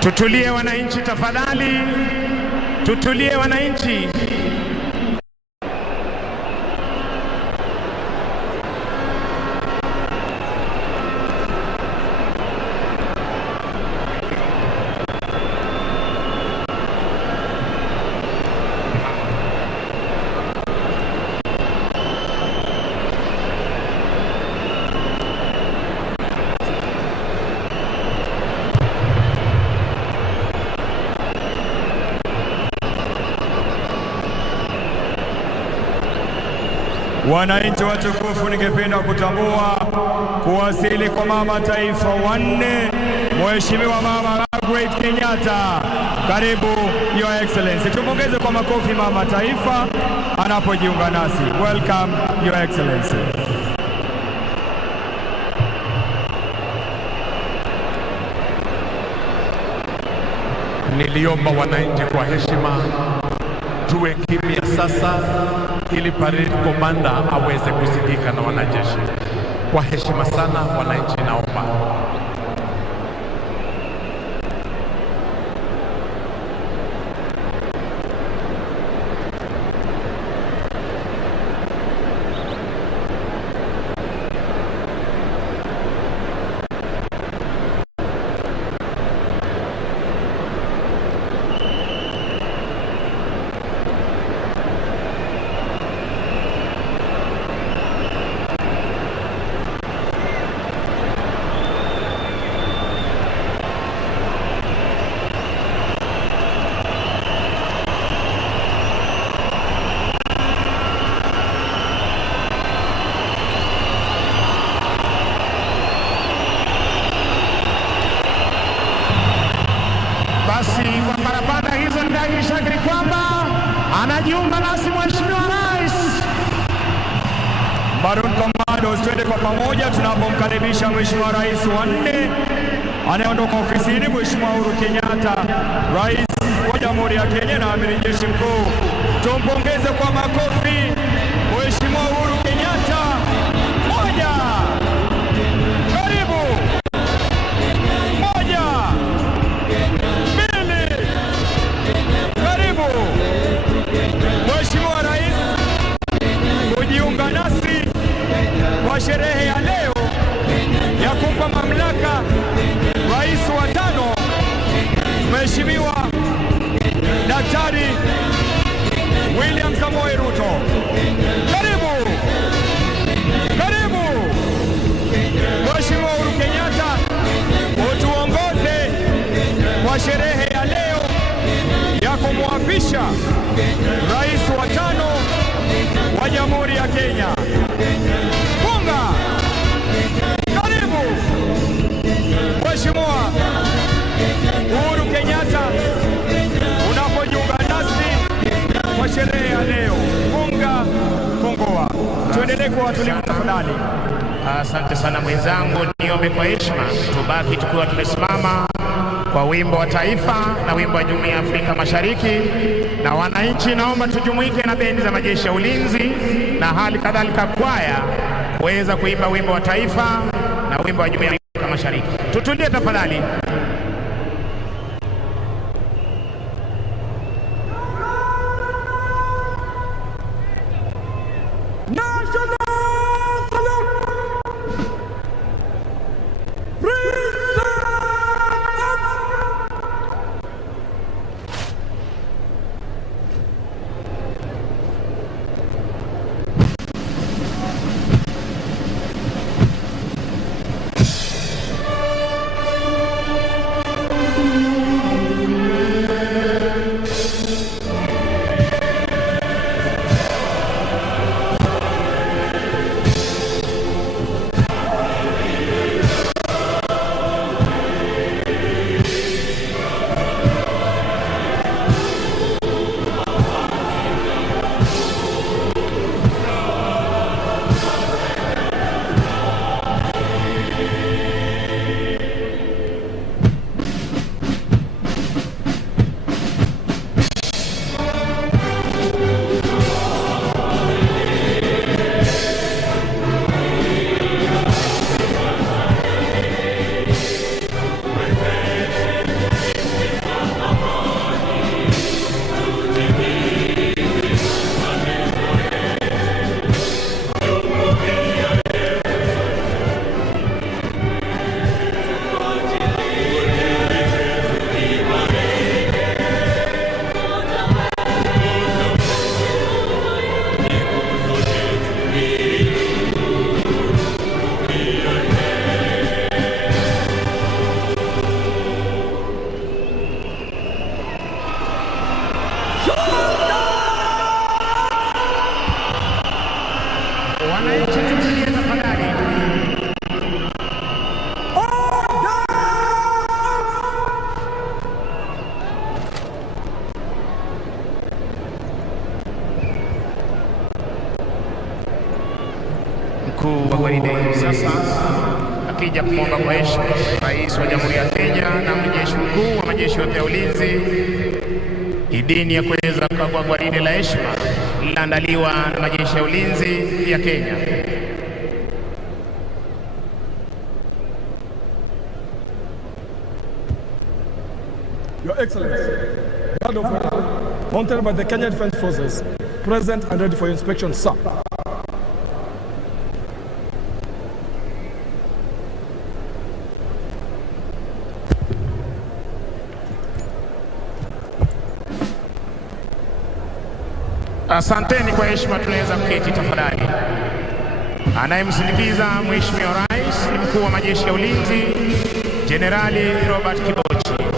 Tutulie wananchi tafadhali, tutulie wananchi. Wananchi watukufu, ningependa kutambua kuwasili kwa mama taifa wanne, Mheshimiwa Mama Margaret Kenyatta. Karibu Your Excellency. Tupongeze kwa makofi mama taifa anapojiunga nasi. Welcome Your Excellency. Niliomba wananchi kwa heshima tuwe kimya sasa, ili parade commander aweze kusikika na wanajeshi. Kwa heshima sana wananchi, naomba. Basi kwa barabara hizo ndani shakiri kwamba anajiunga nasi Mheshimiwa Rais. Maroon Commandos, twende kwa pamoja tunapomkaribisha Mheshimiwa Rais wa nne anayeondoka ofisini, Mheshimiwa Uhuru Kenyatta, Rais wa Jamhuri ya Kenya na Amiri Jeshi Mkuu. Tumpongeze kwa makofi Mheshimiwa Uhuru Kenyatta. Moja. Karibu. Moja. Mbili. Karibu. Mheshimiwa Rais kujiunga nasi kwa sherehe ya leo ya kumpa mamlaka rais wa tano, Mheshimiwa Daktari William Samoei Ruto. Karibu. Karibu. Mheshimiwa Uhuru Kenyatta, utuongoze kwa sherehe ya leo ya kumwapisha rais wa tano wa Jamhuri ya Kenya. Funga. Karibu. Mheshimiwa Uhuru Kenyatta, unapojiunga nasi kwa sherehe ya leo. Funga, fungua. Tuendelee kwa watulivu tafadhali. Asante sana mwenzangu, niombe kwa heshima tubaki tukiwa tumesimama kwa wimbo wa taifa na wimbo wa Jumuiya ya Afrika Mashariki, na wananchi naomba tujumuike na bendi za majeshi ya ulinzi na hali kadhalika kwaya kuweza kuimba wimbo wa taifa na wimbo wa Jumuiya ya Afrika Mashariki. Tutulie tafadhali. Mkuu wa gwaride hivi sasa akija kumwomba kwa heshima Rais wa Jamhuri ya Kenya na Mjeshi Mkuu wa majeshi yote ya ulinzi idhini ya kuweza kukagua gwaride la heshima lililoandaliwa na majeshi ya ulinzi ya Kenya. Your Excellency, Guard of Honor, mounted by the Kenya Defence Forces, present and ready for inspection, sir. Asanteni kwa heshima, tunaweza kuketi tafadhali. Anayemsindikiza Mheshimiwa Rais ni Mkuu wa majeshi ya ulinzi Jenerali Robert Kibochi.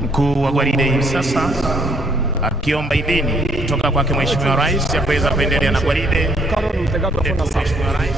Mkuu wa gwaride hivi sasa akiomba idhini kutoka kwake Mheshimiwa Rais ya kuweza kuendelea na gwaride. Mheshimiwa Rais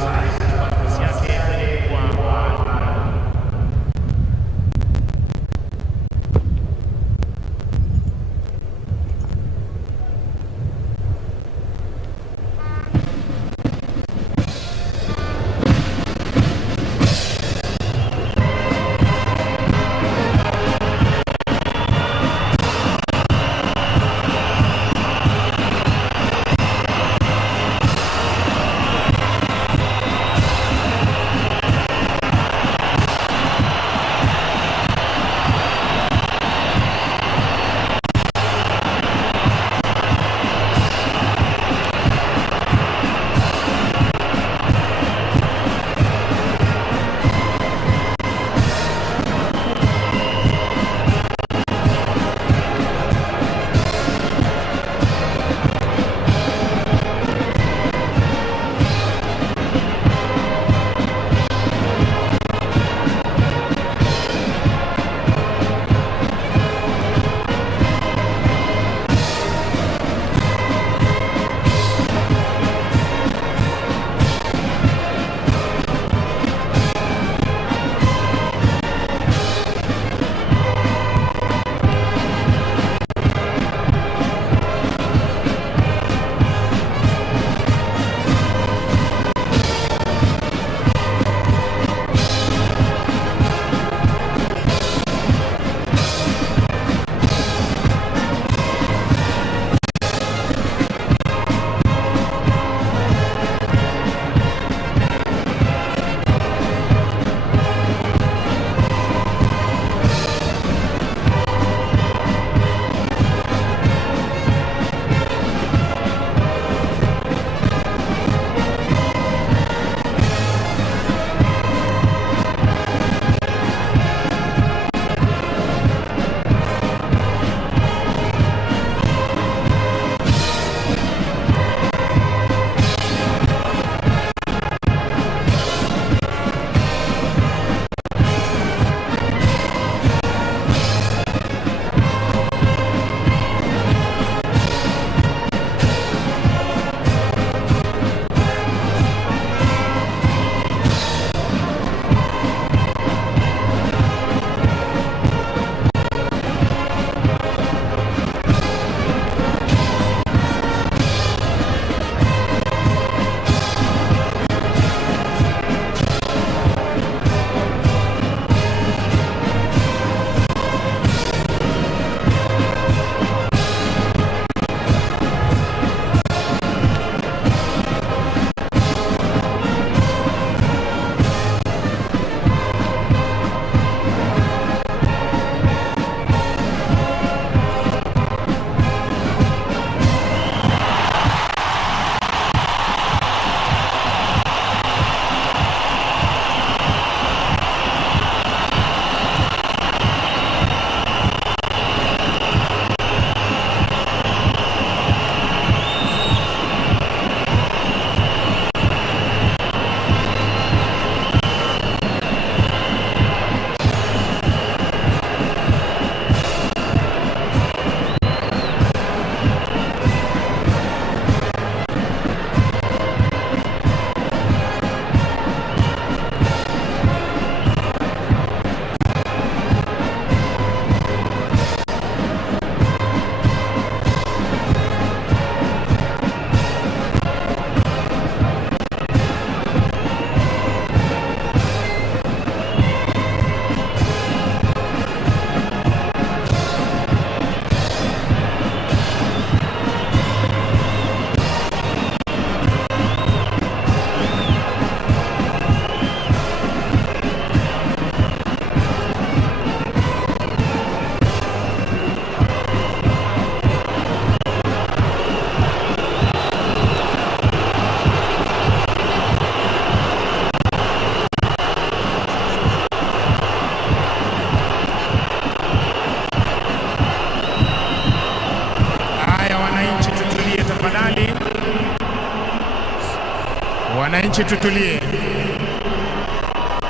Wananchi tutulie.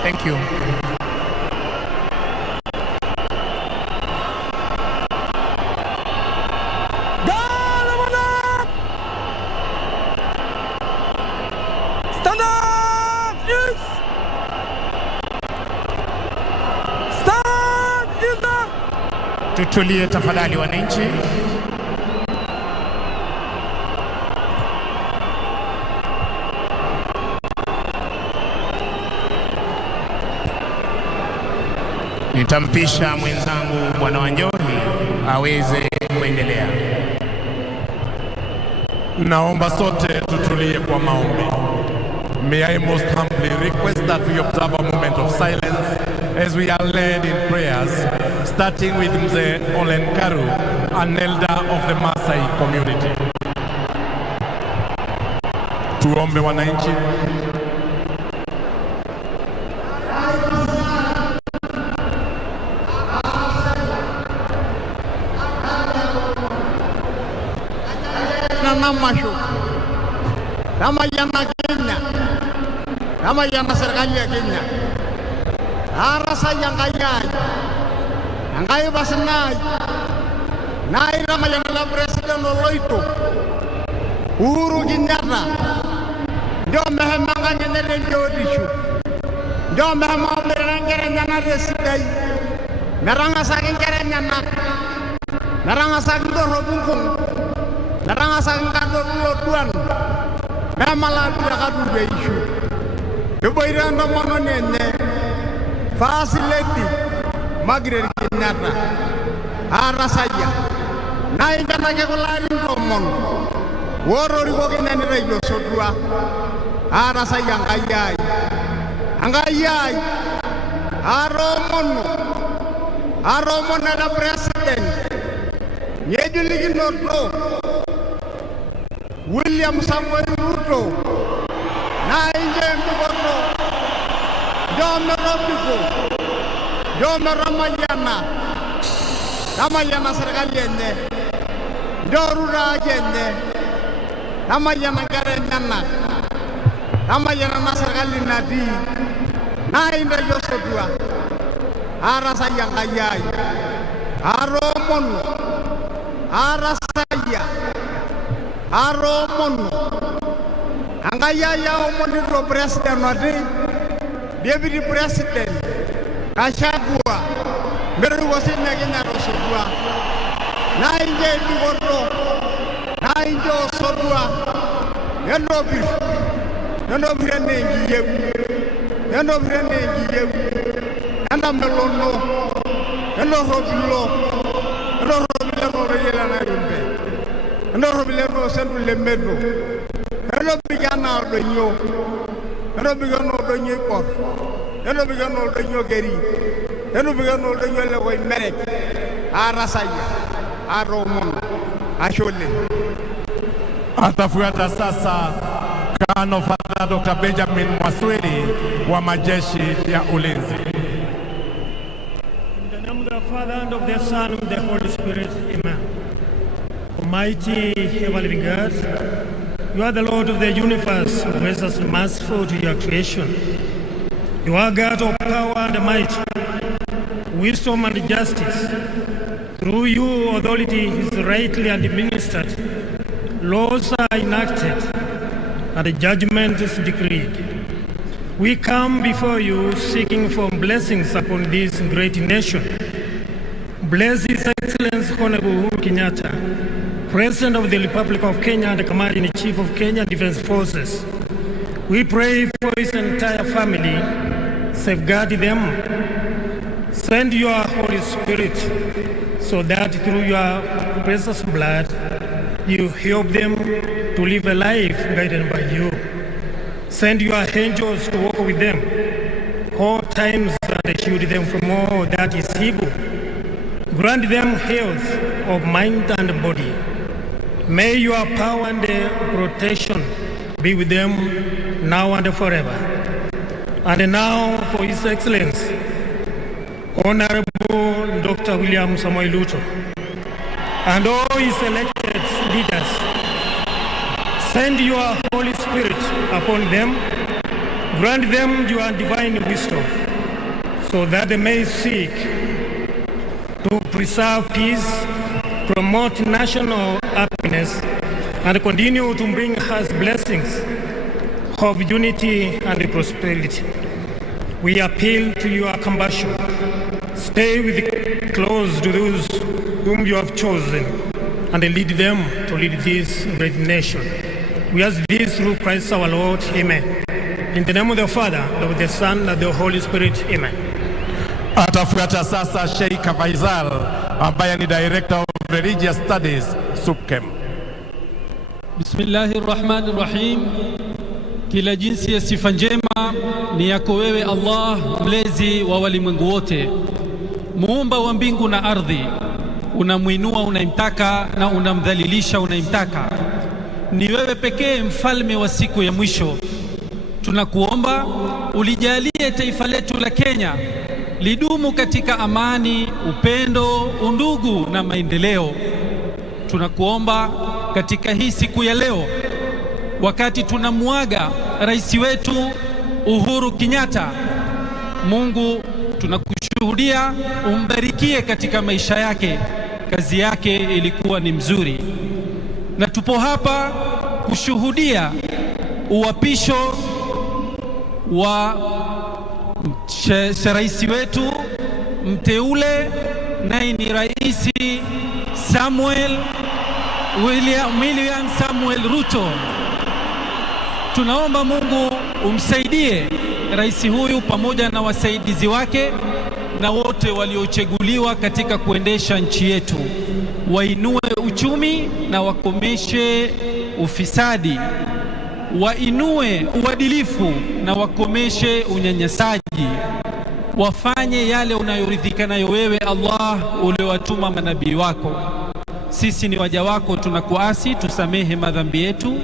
Thank you. Stand up! Yes! Stand is up! Tutulie tafadhali wananchi. Nitampisha mwenzangu Bwana Wanjohi aweze kuendelea. Naomba sote tutulie kwa maombi. May I most humbly request that we observe a moment of silence as we are led in prayers, starting with Mzee Olenkaru, an elder of the Maasai community. Tuombe wananchi. Namashu kama yana Kenya, kama yana serikali ya Kenya, arasa yang kaya basenai, nai kama yana la presiden oloito, Uhuru Kenyatta, ndio mehemanga nyere ndio dishu, ndio mehemanga merangere nyana residai, meranga saking kere nyana, meranga saking dorobungkung. Naranga sangkado loduan, memala biakadu beishu. Kebaira ndo mono nene, facility, magre Kenyatta, arasaya. Na ingana ke kolari komon, woro riko kinani rejo sodua, arasaya angayai, aromon ada presiden, nyejuligi noto. William Samuel Ruto na inje mkono Jome Robiko Jome Ramayana serikali yenye Jorura yenye Ramayana garenyana Ramayana na serikali nadi na inje yosodua arasa yang kayai aromono arasaya Aromon angaya ya omonito president wadi deputy president Kashagua meru wasina Kenya rosodua na inje bigordo na inje osodua yendo brene ngiyewu anda melono yendo robilo no yela na rumbe ndo bileno sendu le medro ndo bigana do nyo ndo bigano do nyo ko ndo bigano do nyo geri ndo bigano do nyo le koy merek arasaya aromon ashole Atafuata sasa Kano Father Dr. Benjamin Mwasweli wa majeshi ya ulinzi. In the name of the Father and of the Son and of the Holy Spirit, amen. Almighty ever-living God, you are the Lord of the universe, who is as merciful to your creation. You are God of power and might, wisdom and justice. Through you, authority is rightly administered, laws are enacted, and judgment is decreed. We come before you seeking for blessings upon this great nation. Bless His Excellency Honorable Uhuru Kenyatta, President of the Republic of Kenya and Commander-in-Chief of Kenya Defense Forces. We pray for his entire family, safeguard them, send your Holy Spirit so that through your precious blood, you help them to live a life guided by you. Send your angels to walk with them all times and shield them from all that is evil. Grant them health of mind and body. May your power and protection be with them now and forever. And now for His Excellency, Honorable Dr. William Samoei Ruto, and all his elected leaders, send your Holy Spirit upon them Grant them your divine wisdom so that they may seek to preserve peace, promote national happiness, and continue to bring us blessings of unity and prosperity. We appeal to your compassion. Stay close to those whom you have chosen and lead them to lead this great nation. We ask this through Christ our Lord. Amen. In the name of the Father, of the Son, and the Holy Spirit. Amen. Atafuata sasa Sheikh Faisal ambaye ni Director of Religious Studies SUPKEM. Bismillahirrahmanirrahim. Kila jinsi ya sifa njema ni yako wewe Allah, mlezi wa walimwengu wote, muumba wa mbingu na ardhi. Unamuinua unayemtaka na unamdhalilisha unayemtaka. Ni wewe pekee mfalme wa siku ya mwisho. Tunakuomba ulijalie taifa letu la Kenya lidumu katika amani, upendo, undugu na maendeleo. Tunakuomba katika hii siku ya leo, wakati tunamuaga rais wetu Uhuru Kenyatta, Mungu tunakushuhudia umbarikie katika maisha yake. Kazi yake ilikuwa ni mzuri, na tupo hapa kushuhudia uapisho wa rais wetu mteule, naye ni Rais William Samuel Ruto. Tunaomba Mungu umsaidie rais huyu pamoja na wasaidizi wake na wote waliochaguliwa katika kuendesha nchi yetu. Wainue uchumi na wakomeshe ufisadi. Wainue uadilifu na wakomeshe unyanyasaji. Wafanye yale unayoridhika nayo wewe Allah uliowatuma manabii wako. Sisi ni waja wako, tunakuasi, tusamehe madhambi yetu,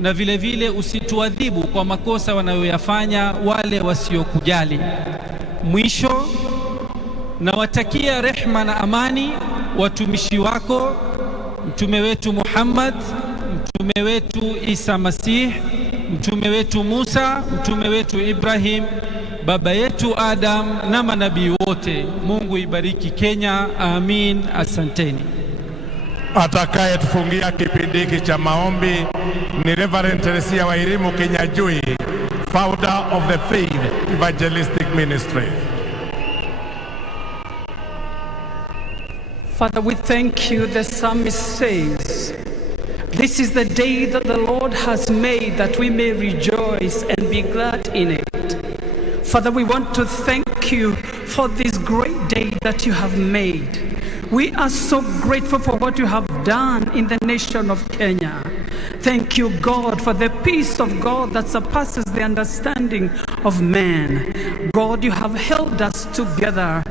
na vile vile usituadhibu kwa makosa wanayoyafanya wale wasiokujali. Mwisho, nawatakia rehma na amani watumishi wako, mtume wetu Muhammad, mtume wetu Isa Masih, mtume wetu Musa, mtume wetu Ibrahim, baba yetu Adam na manabii wote. Mungu ibariki Kenya. Amin. Asanteni. Atakaye tufungia kipindi hiki cha maombi ni Reverend Teresia Wairimu Kinyajui, founder of the Faith Evangelistic Ministry. Father, we thank you. The psalmist says, "This is the day that the Lord has made, that we may rejoice and be glad in it." Father, we want to thank you for this great day that you have made. We are so grateful for what you have done in the nation of Kenya. Thank you, God, for the peace of God that surpasses the understanding of man. God, you have held us together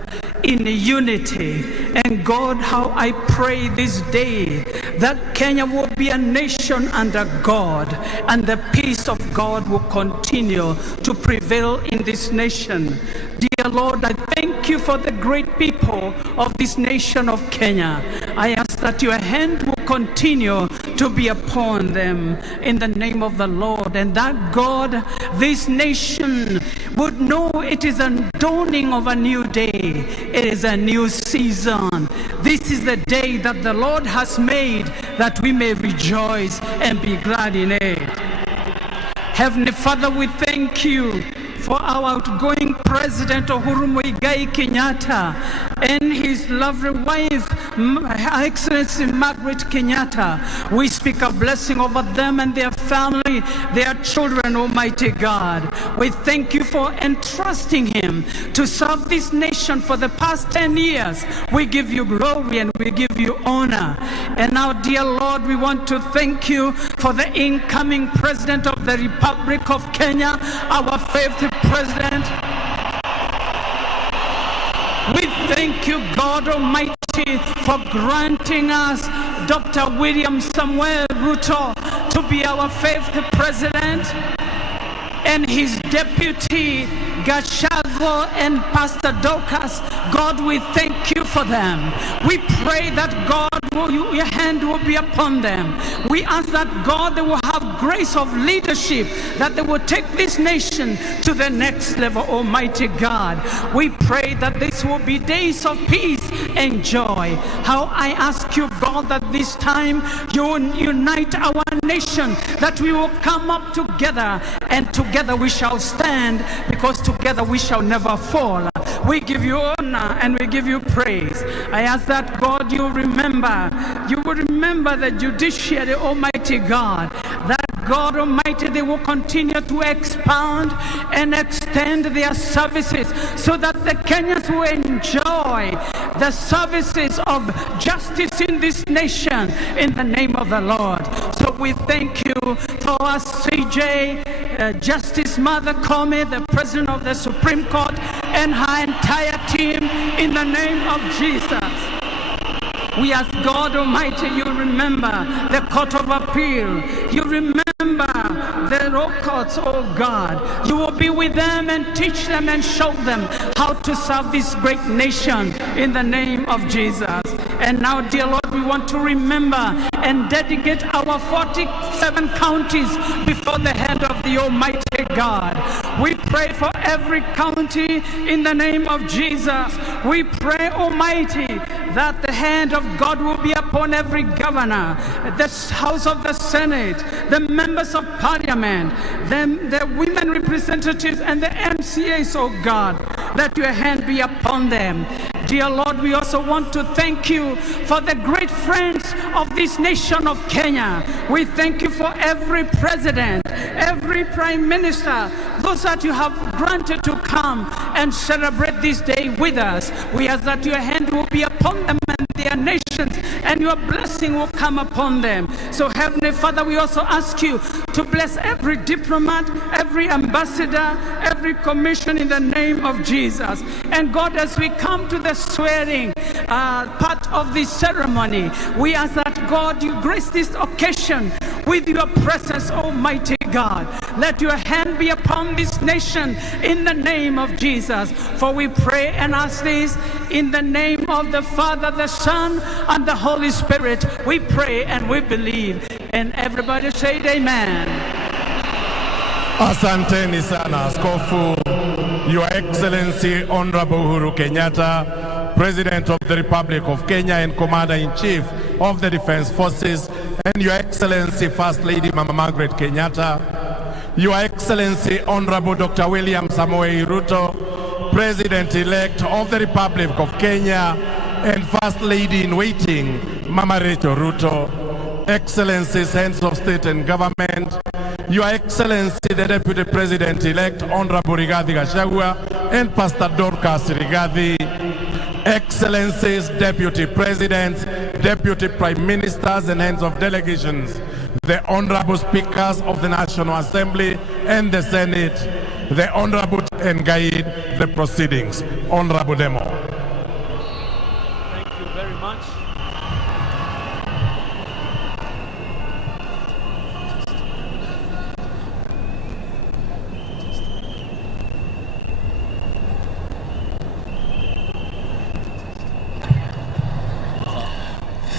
in unity. And God, how I pray this day that Kenya will be a nation under God, and the peace of God will continue to prevail in this nation. Dear Lord, I thank you for the great people of this nation of Kenya. I ask that your hand will continue to be upon them in the name of the Lord, and that God, this nation would know it is a dawning of a new day. It is a new season. This is the day that the Lord has made, that we may rejoice and be glad in it. Heavenly Father, we thank you for our outgoing President Uhuru Muigai Kenyatta and his lovely wife, Her Excellency Margaret Kenyatta. We speak a blessing over them and their family, their children, Almighty God. We thank you for entrusting him to serve this nation for the past 10 years. We give you glory and we give you honor. And now, dear Lord, we want to thank you for the incoming President of the Republic of Kenya, our faithful President. We thank you, God Almighty, for granting us Dr. William Samuel Ruto to be our faithful President, and his deputy Gachago and Pastor Dorcas. God, we thank you for them. We pray that God your hand will be upon them. We ask that, God, they will have grace of leadership, that they will take this nation to the next level, Almighty God. We pray that this will be days of peace and joy. How I ask you, God, that this time you will unite our nation, that we will come up together, and together we shall stand, because together we shall never fall. We give you honor and we give you praise. I ask that, God, you will remember the judiciary, Almighty God, that God Almighty, they will continue to expand and extend their services so that the Kenyans will enjoy the services of justice in this nation in the name of the Lord. So we thank you for our CJ, Justice Mother Comey, the President of the Supreme Court, and her entire team in the name of Jesus. We ask, God Almighty, you remember the Court of Appeal. You remember the law courts, oh God. You will be with them and teach them and show them how to serve this great nation in the name of Jesus. And now, dear Lord, we want to remember and dedicate our 47 counties before the hand of the Almighty God. We pray for every county in the name of Jesus. We pray, Almighty, that the hand of God will be upon every governor, the House of the Senate, the members of Parliament, the women representatives, and the MCAs, oh God. Let your hand be upon them. Dear Lord, we also want to thank you for the great friends of this nation of Kenya. We thank you for every president, every prime minister, those that you have granted to come and celebrate this day with us. We ask that your hand will be upon them and their nations, and your blessing will come upon them. So Heavenly Father, we also ask you to bless every diplomat, every ambassador, every commission in the name of Jesus. And God, as we come to the swearing part of this ceremony, we ask that, God, you grace this occasion with your presence, Almighty God. Let your hand be upon this nation in the name of Jesus. For we pray and ask this in the name of the Father, the Son, and the Holy Spirit. We pray and we believe. And everybody say amen. Asanteni sana Askofu. Your Excellency Honorable Uhuru Kenyatta, President of the Republic of Kenya and Commander-in-Chief of the Defense Forces, and Your Excellency First Lady Mama Margaret Kenyatta, Your Excellency Honorable Dr. William Samoei Ruto, President-elect of the Republic of Kenya, and First Lady-in-waiting Mama Rachel Ruto, Excellencies, Heads of State and Government, Your Excellency the Deputy President-elect Honorable Rigathi Gachagua and Pastor Dorcas Rigathi, Excellencies, Deputy Presidents, Deputy Prime Ministers and Heads of Delegations, the Honorable Speakers of the National Assembly and the Senate, the Honorable and guide the proceedings. Honorable Demo. Thank you very much.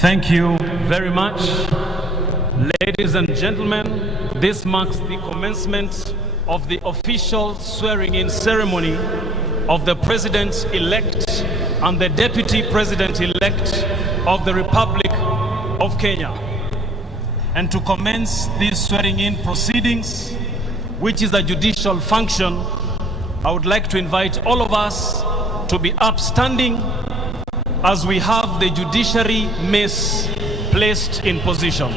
Thank you very much. Ladies and gentlemen, this marks the commencement of the official swearing-in ceremony of the President-elect and the Deputy President-elect of the Republic of Kenya. And to commence these swearing-in proceedings, which is a judicial function, I would like to invite all of us to be upstanding as we have the judiciary mace placed in position.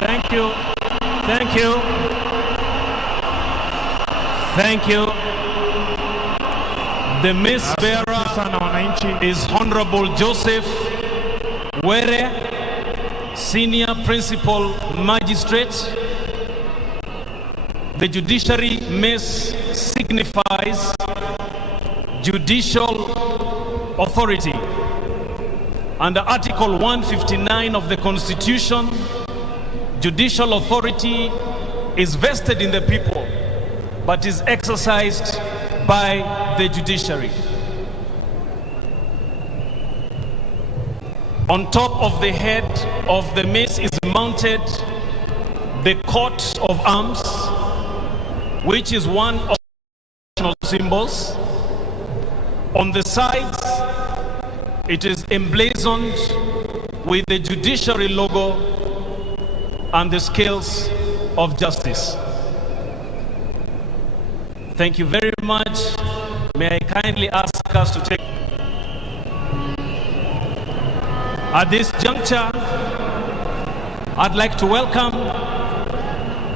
Thank you. Thank you. Thank you. The mace bearer is Honorable Joseph Were, Senior Principal Magistrate. The judiciary mace signifies judicial authority. Under Article 159 of the Constitution, judicial authority is vested in the people, but is exercised by the judiciary. On top of the head of the mace is mounted the coat of arms, which is one of the national symbols. On the sides, it is emblazoned with the judiciary logo and the scales of justice. Thank you very much. May I kindly ask us to take. At this juncture, I'd like to welcome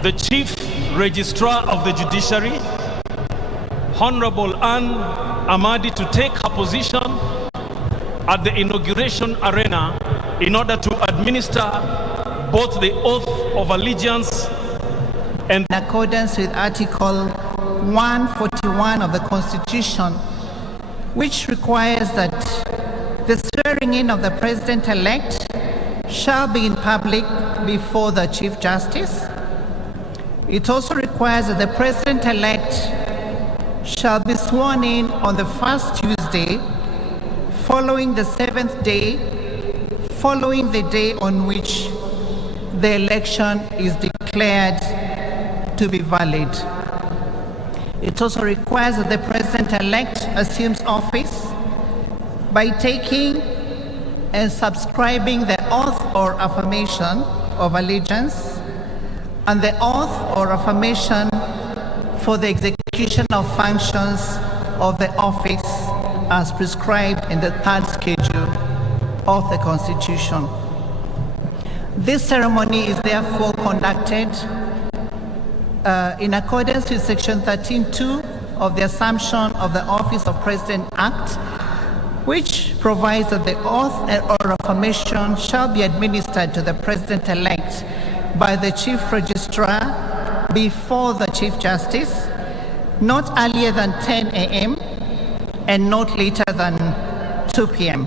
the Chief Registrar of the Judiciary, Honorable Anne Amadi, to take her position at the inauguration arena in order to administer both the oath of allegiance and in accordance with Article 141 of the Constitution, which requires that the swearing in of the President-elect shall be in public before the Chief Justice. It also requires that the President-elect shall be sworn in on the first Tuesday following the 7th day, following the day on which the election is declared to be valid. It also requires that the President-elect assumes office by taking and subscribing the oath or affirmation of allegiance and the oath or affirmation for the execution of functions of the office as prescribed in the third schedule of the Constitution. This ceremony is therefore conducted in accordance with Section 13(2) of the Assumption of the Office of President Act, which provides that the oath or affirmation shall be administered to the President-elect by the Chief Registrar before the Chief Justice, not earlier than 10 a.m. and not later than 2 p.m.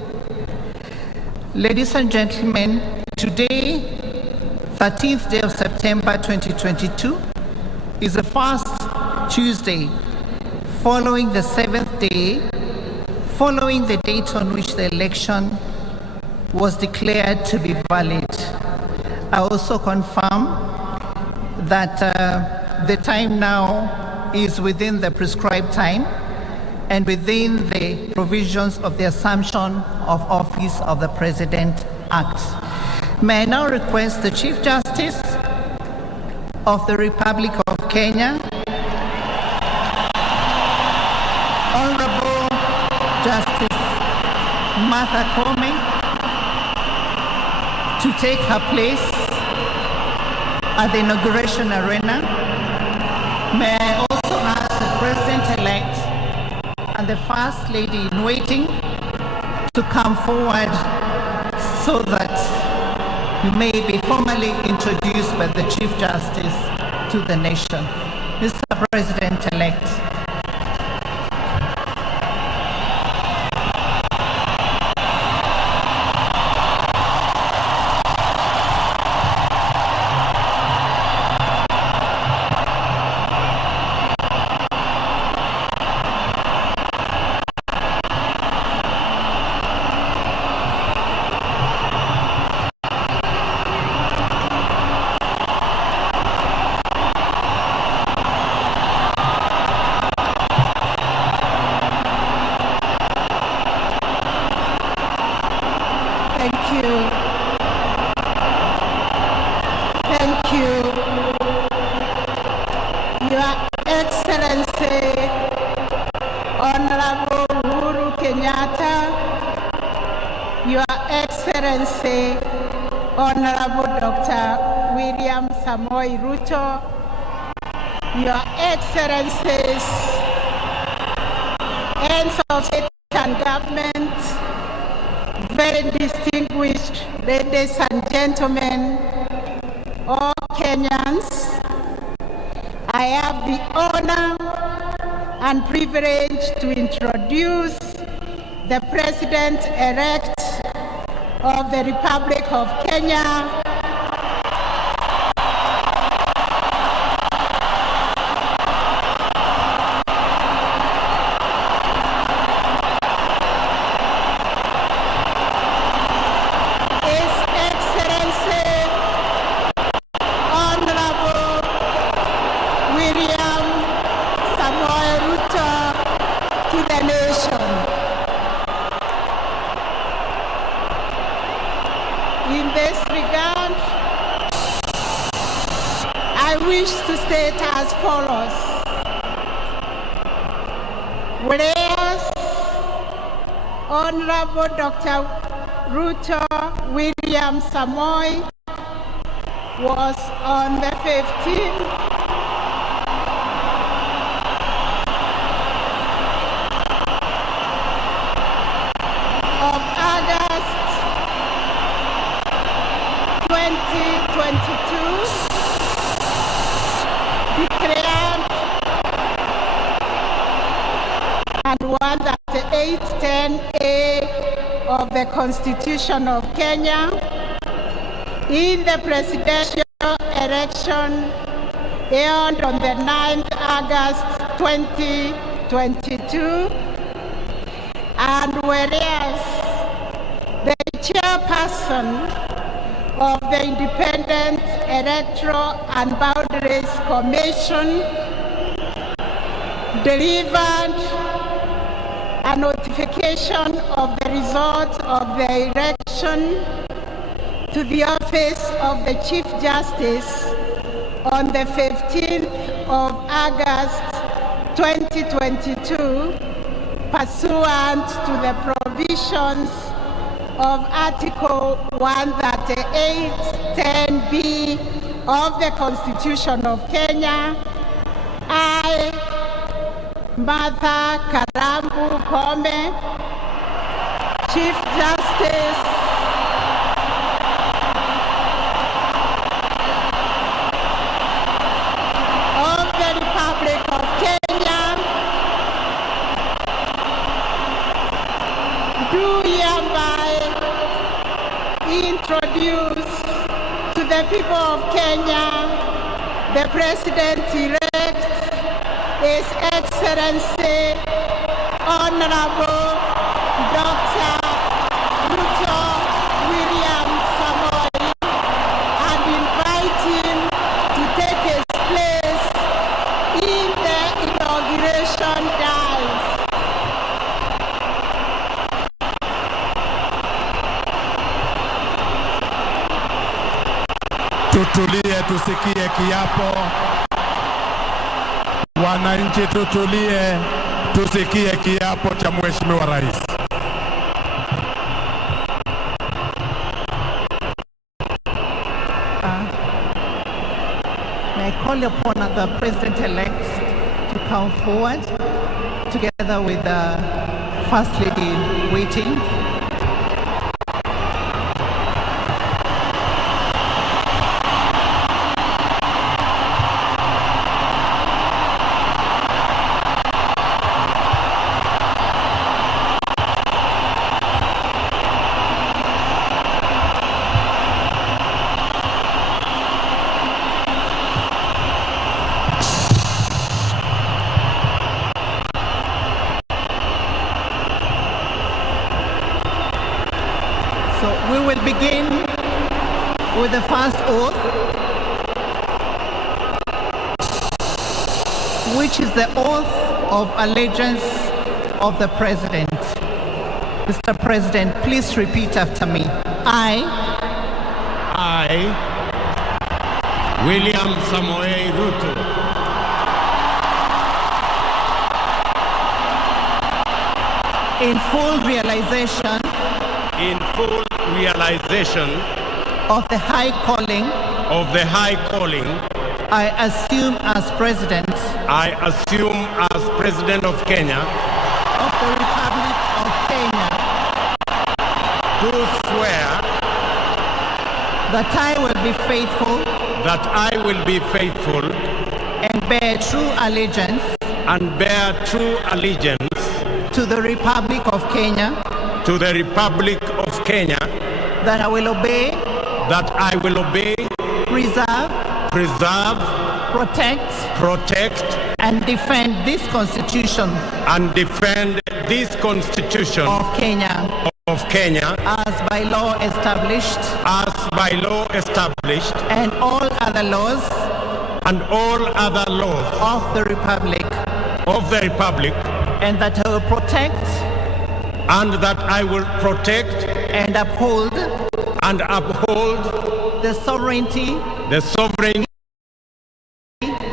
Ladies and gentlemen, today, 13th day of September 2022, is the first Tuesday following the 7th day, following the date on which the election was declared to be valid. I also confirm that the time now is within the prescribed time and within the provisions of the Assumption of Office of the President Act. May I now request the Chief Justice of the Republic of Kenya, Honorable Justice Martha Koome, to take her place at the inauguration arena. May I also ask the President-elect and the First Lady in waiting to come forward so that you may be formally introduced by the Chief Justice to the nation. Mr. President-elect. Honorable Dr. William Samoei Ruto, Your Excellencies, heads of state and government, very distinguished ladies and gentlemen, all Kenyans, I have the honor and privilege to introduce the President-elect of the Republic of Kenya, to state as follows. Whereas Honorable Dr. Ruto William Samoei was on the 15th of August 2022 declared and 138(10)(a) of the Constitution of Kenya in the presidential election held on the 9th August 2022, and whereas the chairperson of the Independent Electoral and Boundaries Commission delivered a notification of the result of the election to the office of the Chief Justice on the 15th of August 2022, pursuant to the provisions of Article 138(10)(b) of the Constitution of Kenya. I, Martha Karambu Kome, Chief Justice of the Republic of Kenya, do hereby introduce to the people of Kenya the President-elect, His Excellency Honorable Dr. Ruto William Samoei, and invite him to take his place in the inauguration dais. Tutulie, tusikie kiapo. Wananchi tutulie, tusikie kiapo cha Mheshimiwa Rais. May I call upon the President-elect to come forward together with the First Lady waiting. We will begin with the first oath, which is the oath of allegiance of the President. Mr. President, please repeat after me. I, William Samoei Ruto, in full realization of the high calling I assume as President of Kenya of the Republic of Kenya, do swear that I will be faithful and bear true allegiance to the Republic of Kenya that I will obey, that I will obey, preserve, protect, and defend this Constitution of Kenya, as by law established, and all other laws of the Republic, and that I will protect and uphold the sovereignty,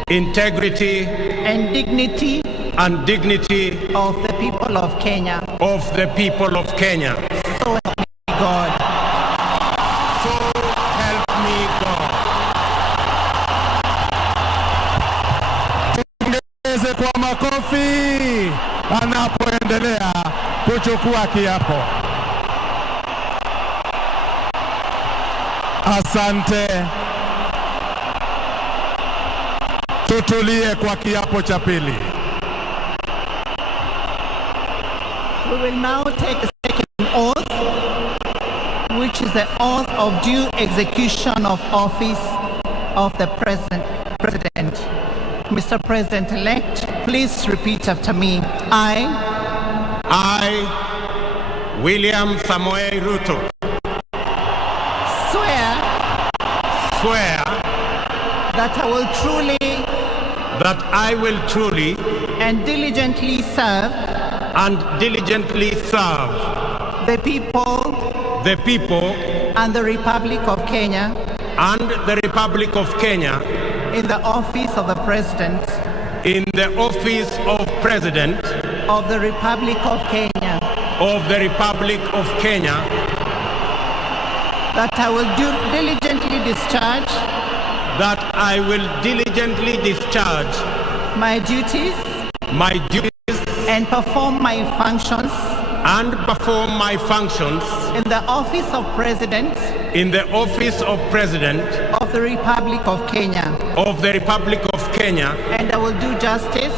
integrity, and dignity of the people of Kenya. So help me God. So help me God. Tuongeze kwa makofi anapoendelea kuchukua kiapo. Asante. Tutulie kwa kiapo cha pili. We will now take a second oath, which is the oath of due execution of office of the President. Mr. President-elect, please repeat after me. I, William Samoei Ruto, swear that I will truly and diligently serve the people and the Republic of Kenya in the office of the President of the Republic of Kenya, that I will diligently discharge my duties and perform my functions in the office of President of the Republic of Kenya, and I will do justice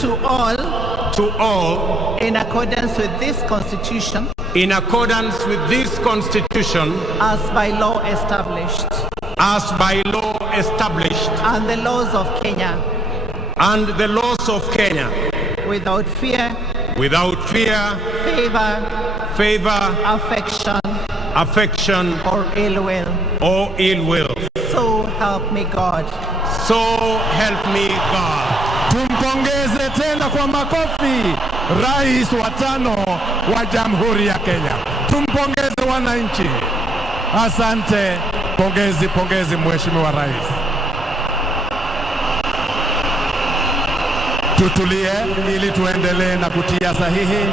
to all in accordance with this Constitution as by law established and the laws of Kenya without fear, favor, affection or ill will. So help me God. Tumpongeze tena kwa makofi Rais wa 5 wa Jamhuri ya Kenya. Tumpongeze wananchi. Asante. Pongezi Mheshimiwa Rais. Tutulie ili tuendelee na kutia sahihi.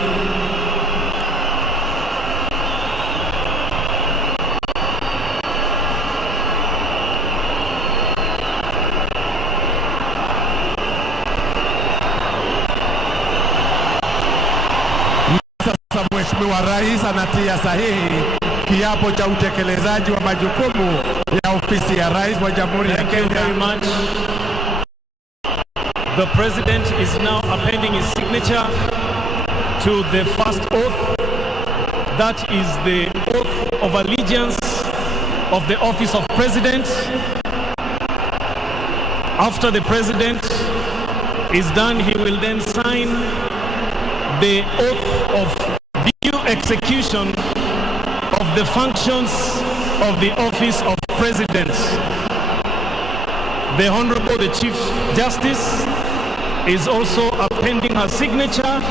Sasa Mheshimiwa Rais anatia sahihi kiapo cha utekelezaji wa majukumu ya ofisi ya Rais wa Jamhuri ya Kenya. Thank you very much. The President is now appending his signature to the first oath. That is the oath of allegiance of the office of President. After the President is done, he will then sign the oath of due execution of the functions of the office of President. The Honorable, the Chief Justice, is also appending her signature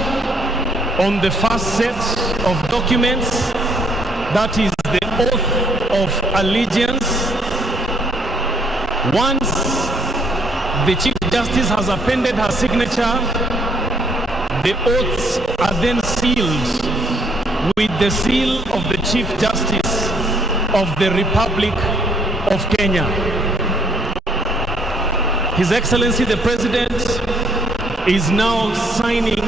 on the first set of documents. That is the oath of allegiance. Once the Chief Justice has appended her signature, the oaths are then sealed with the seal of the Chief Justice of the Republic of Kenya. His Excellency the President is now signing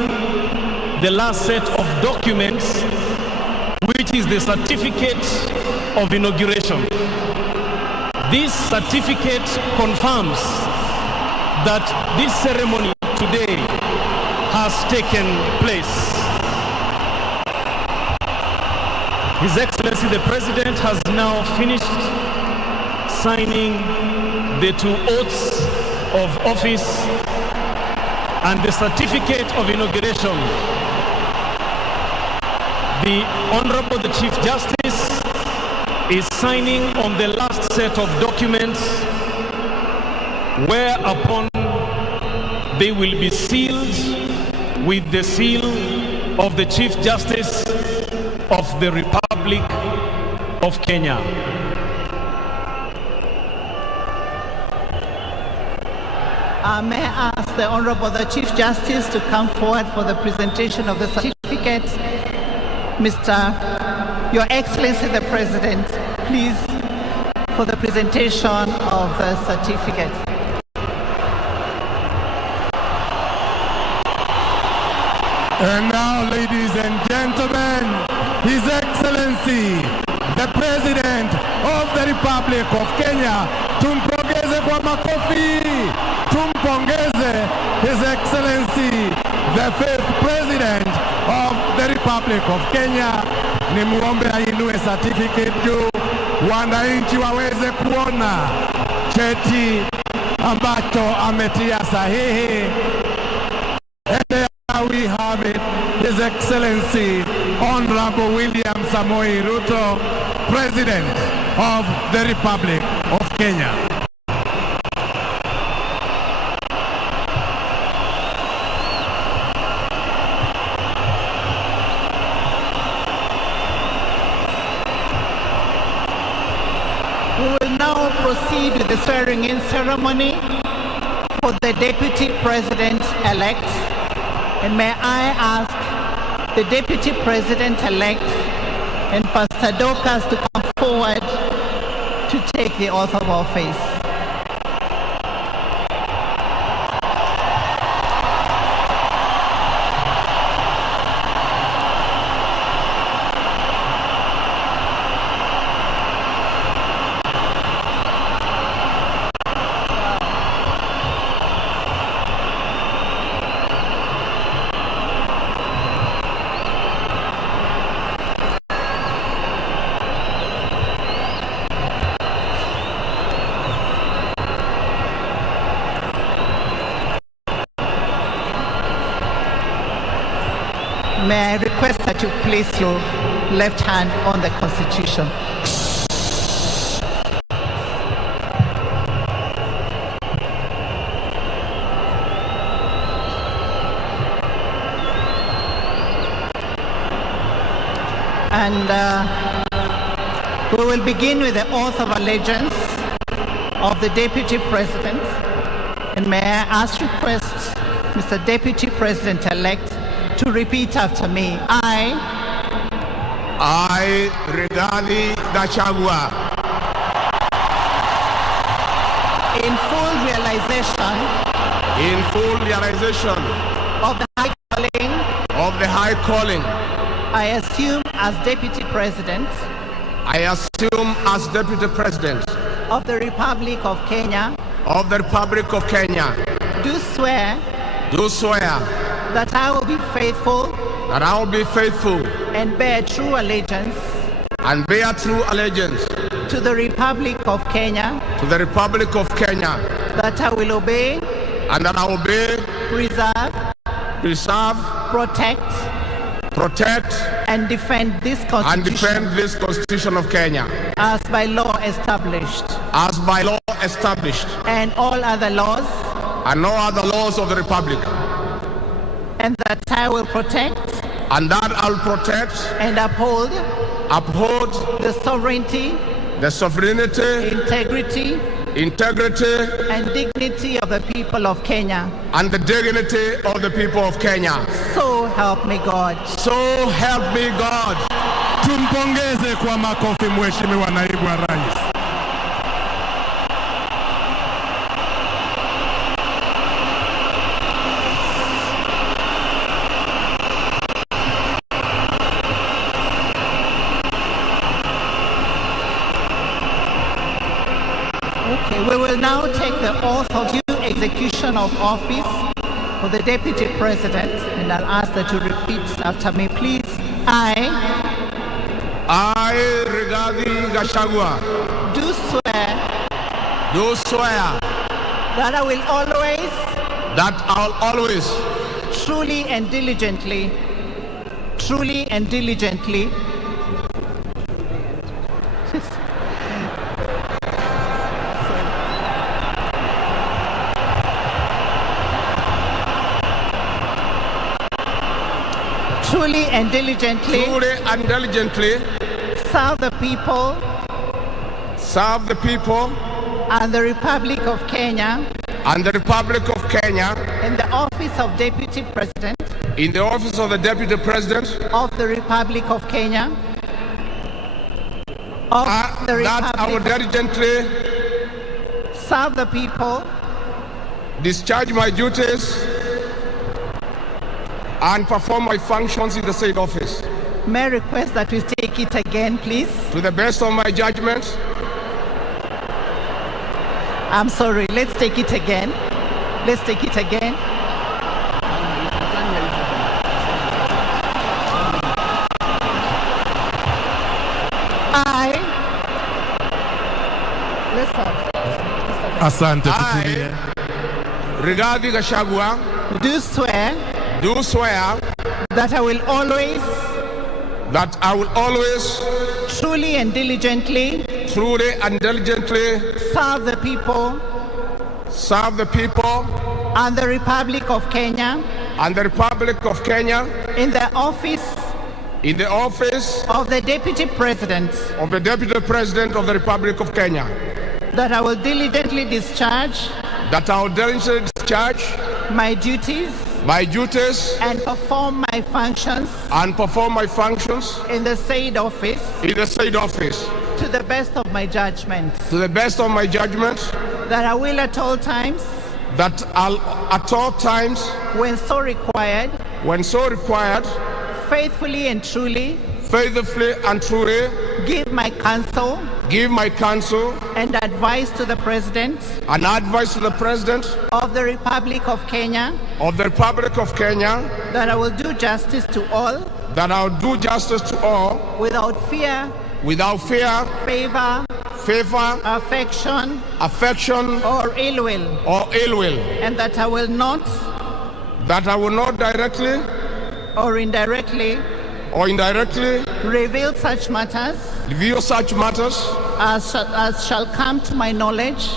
the last set of documents, which is the certificate of inauguration. This certificate confirms that this ceremony today has taken place. His Excellency the President has now finished signing the 2 oaths of office and the certificate of inauguration. The Honorable the Chief Justice is signing on the last set of documents, whereupon they will be sealed with the seal of the Chief Justice of the Republic of Kenya. May I ask the Honorable the Chief Justice to come forward for the presentation of the certificate. Your Excellency the President, please, for the presentation of the certificate. And now, ladies and gentlemen, His Excellency, the President of the Republic of Kenya, tumpongeze kwa makofi, tumpongeze His Excellency, the 5th President of the Republic of Kenya. Ni muombe ainue certificate juu, wananchi waweze kuona cheti ambacho ametia sahihi. We have it, His Excellency Honorable William Samoei Ruto, President of the Republic of Kenya. We will now proceed with the swearing-in ceremony for the Deputy President-elect. And may I ask the Deputy President-elect and Pastor Dorcas to come forward to take the oath of office. May I request that you place your left hand on the Constitution. And we will begin with the oath of allegiance of the Deputy President. And may I request Mr. Deputy President-elect to repeat after me. I, Rigathi Gachagua, in full realization of the high calling I assume as Deputy President of the Republic of Kenya, do swear that I will be faithful and bear true allegiance to the Republic of Kenya, that I will obey, preserve, protect and defend this Constitution of Kenya as by law established, and all other laws of the Republic, and that I will protect and uphold the sovereignty, integrity and dignity of the people of Kenya. So help me God. Tumpongeze kwa makofi Mheshimiwa Naibu wa Rais. We will now take the oath of due execution of office for the Deputy President, and I'll ask that you repeat after me, please. I I, Rigathi Gachagua, do swear that I will always truly and diligently serve the people and the Republic of Kenya in the office of Deputy President of the Republic of Kenya that I will diligently serve the people, discharge my duties, and perform my functions in the said office. May I request that we take it again, please? To the best of my judgment. I'm sorry, let's take it again. Let's take it again. Asante. I, Rigathi Gachagua, do swear that I will always truly and diligently serve the people and the Republic of Kenya in the office of the Deputy President of the Republic of Kenya, that I will diligently discharge my duties and perform my functions in the said office to the best of my judgment, that I will at all times when so required faithfully and truly give my counsel and advice to the President of the Republic of Kenya, that I will do justice to all without fear, favor, affection, or ill will, and that I will not directly or indirectly reveal such matters as shall come to my knowledge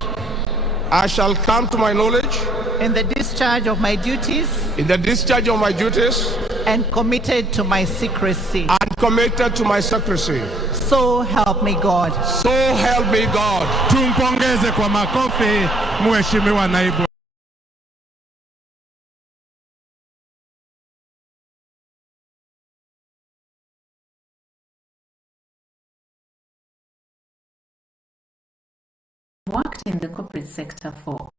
in the discharge of my duties and committed to my secrecy. So help me God. Tumpongeze kwa makofi Mheshimiwa Naibu. Worked in the corporate sector for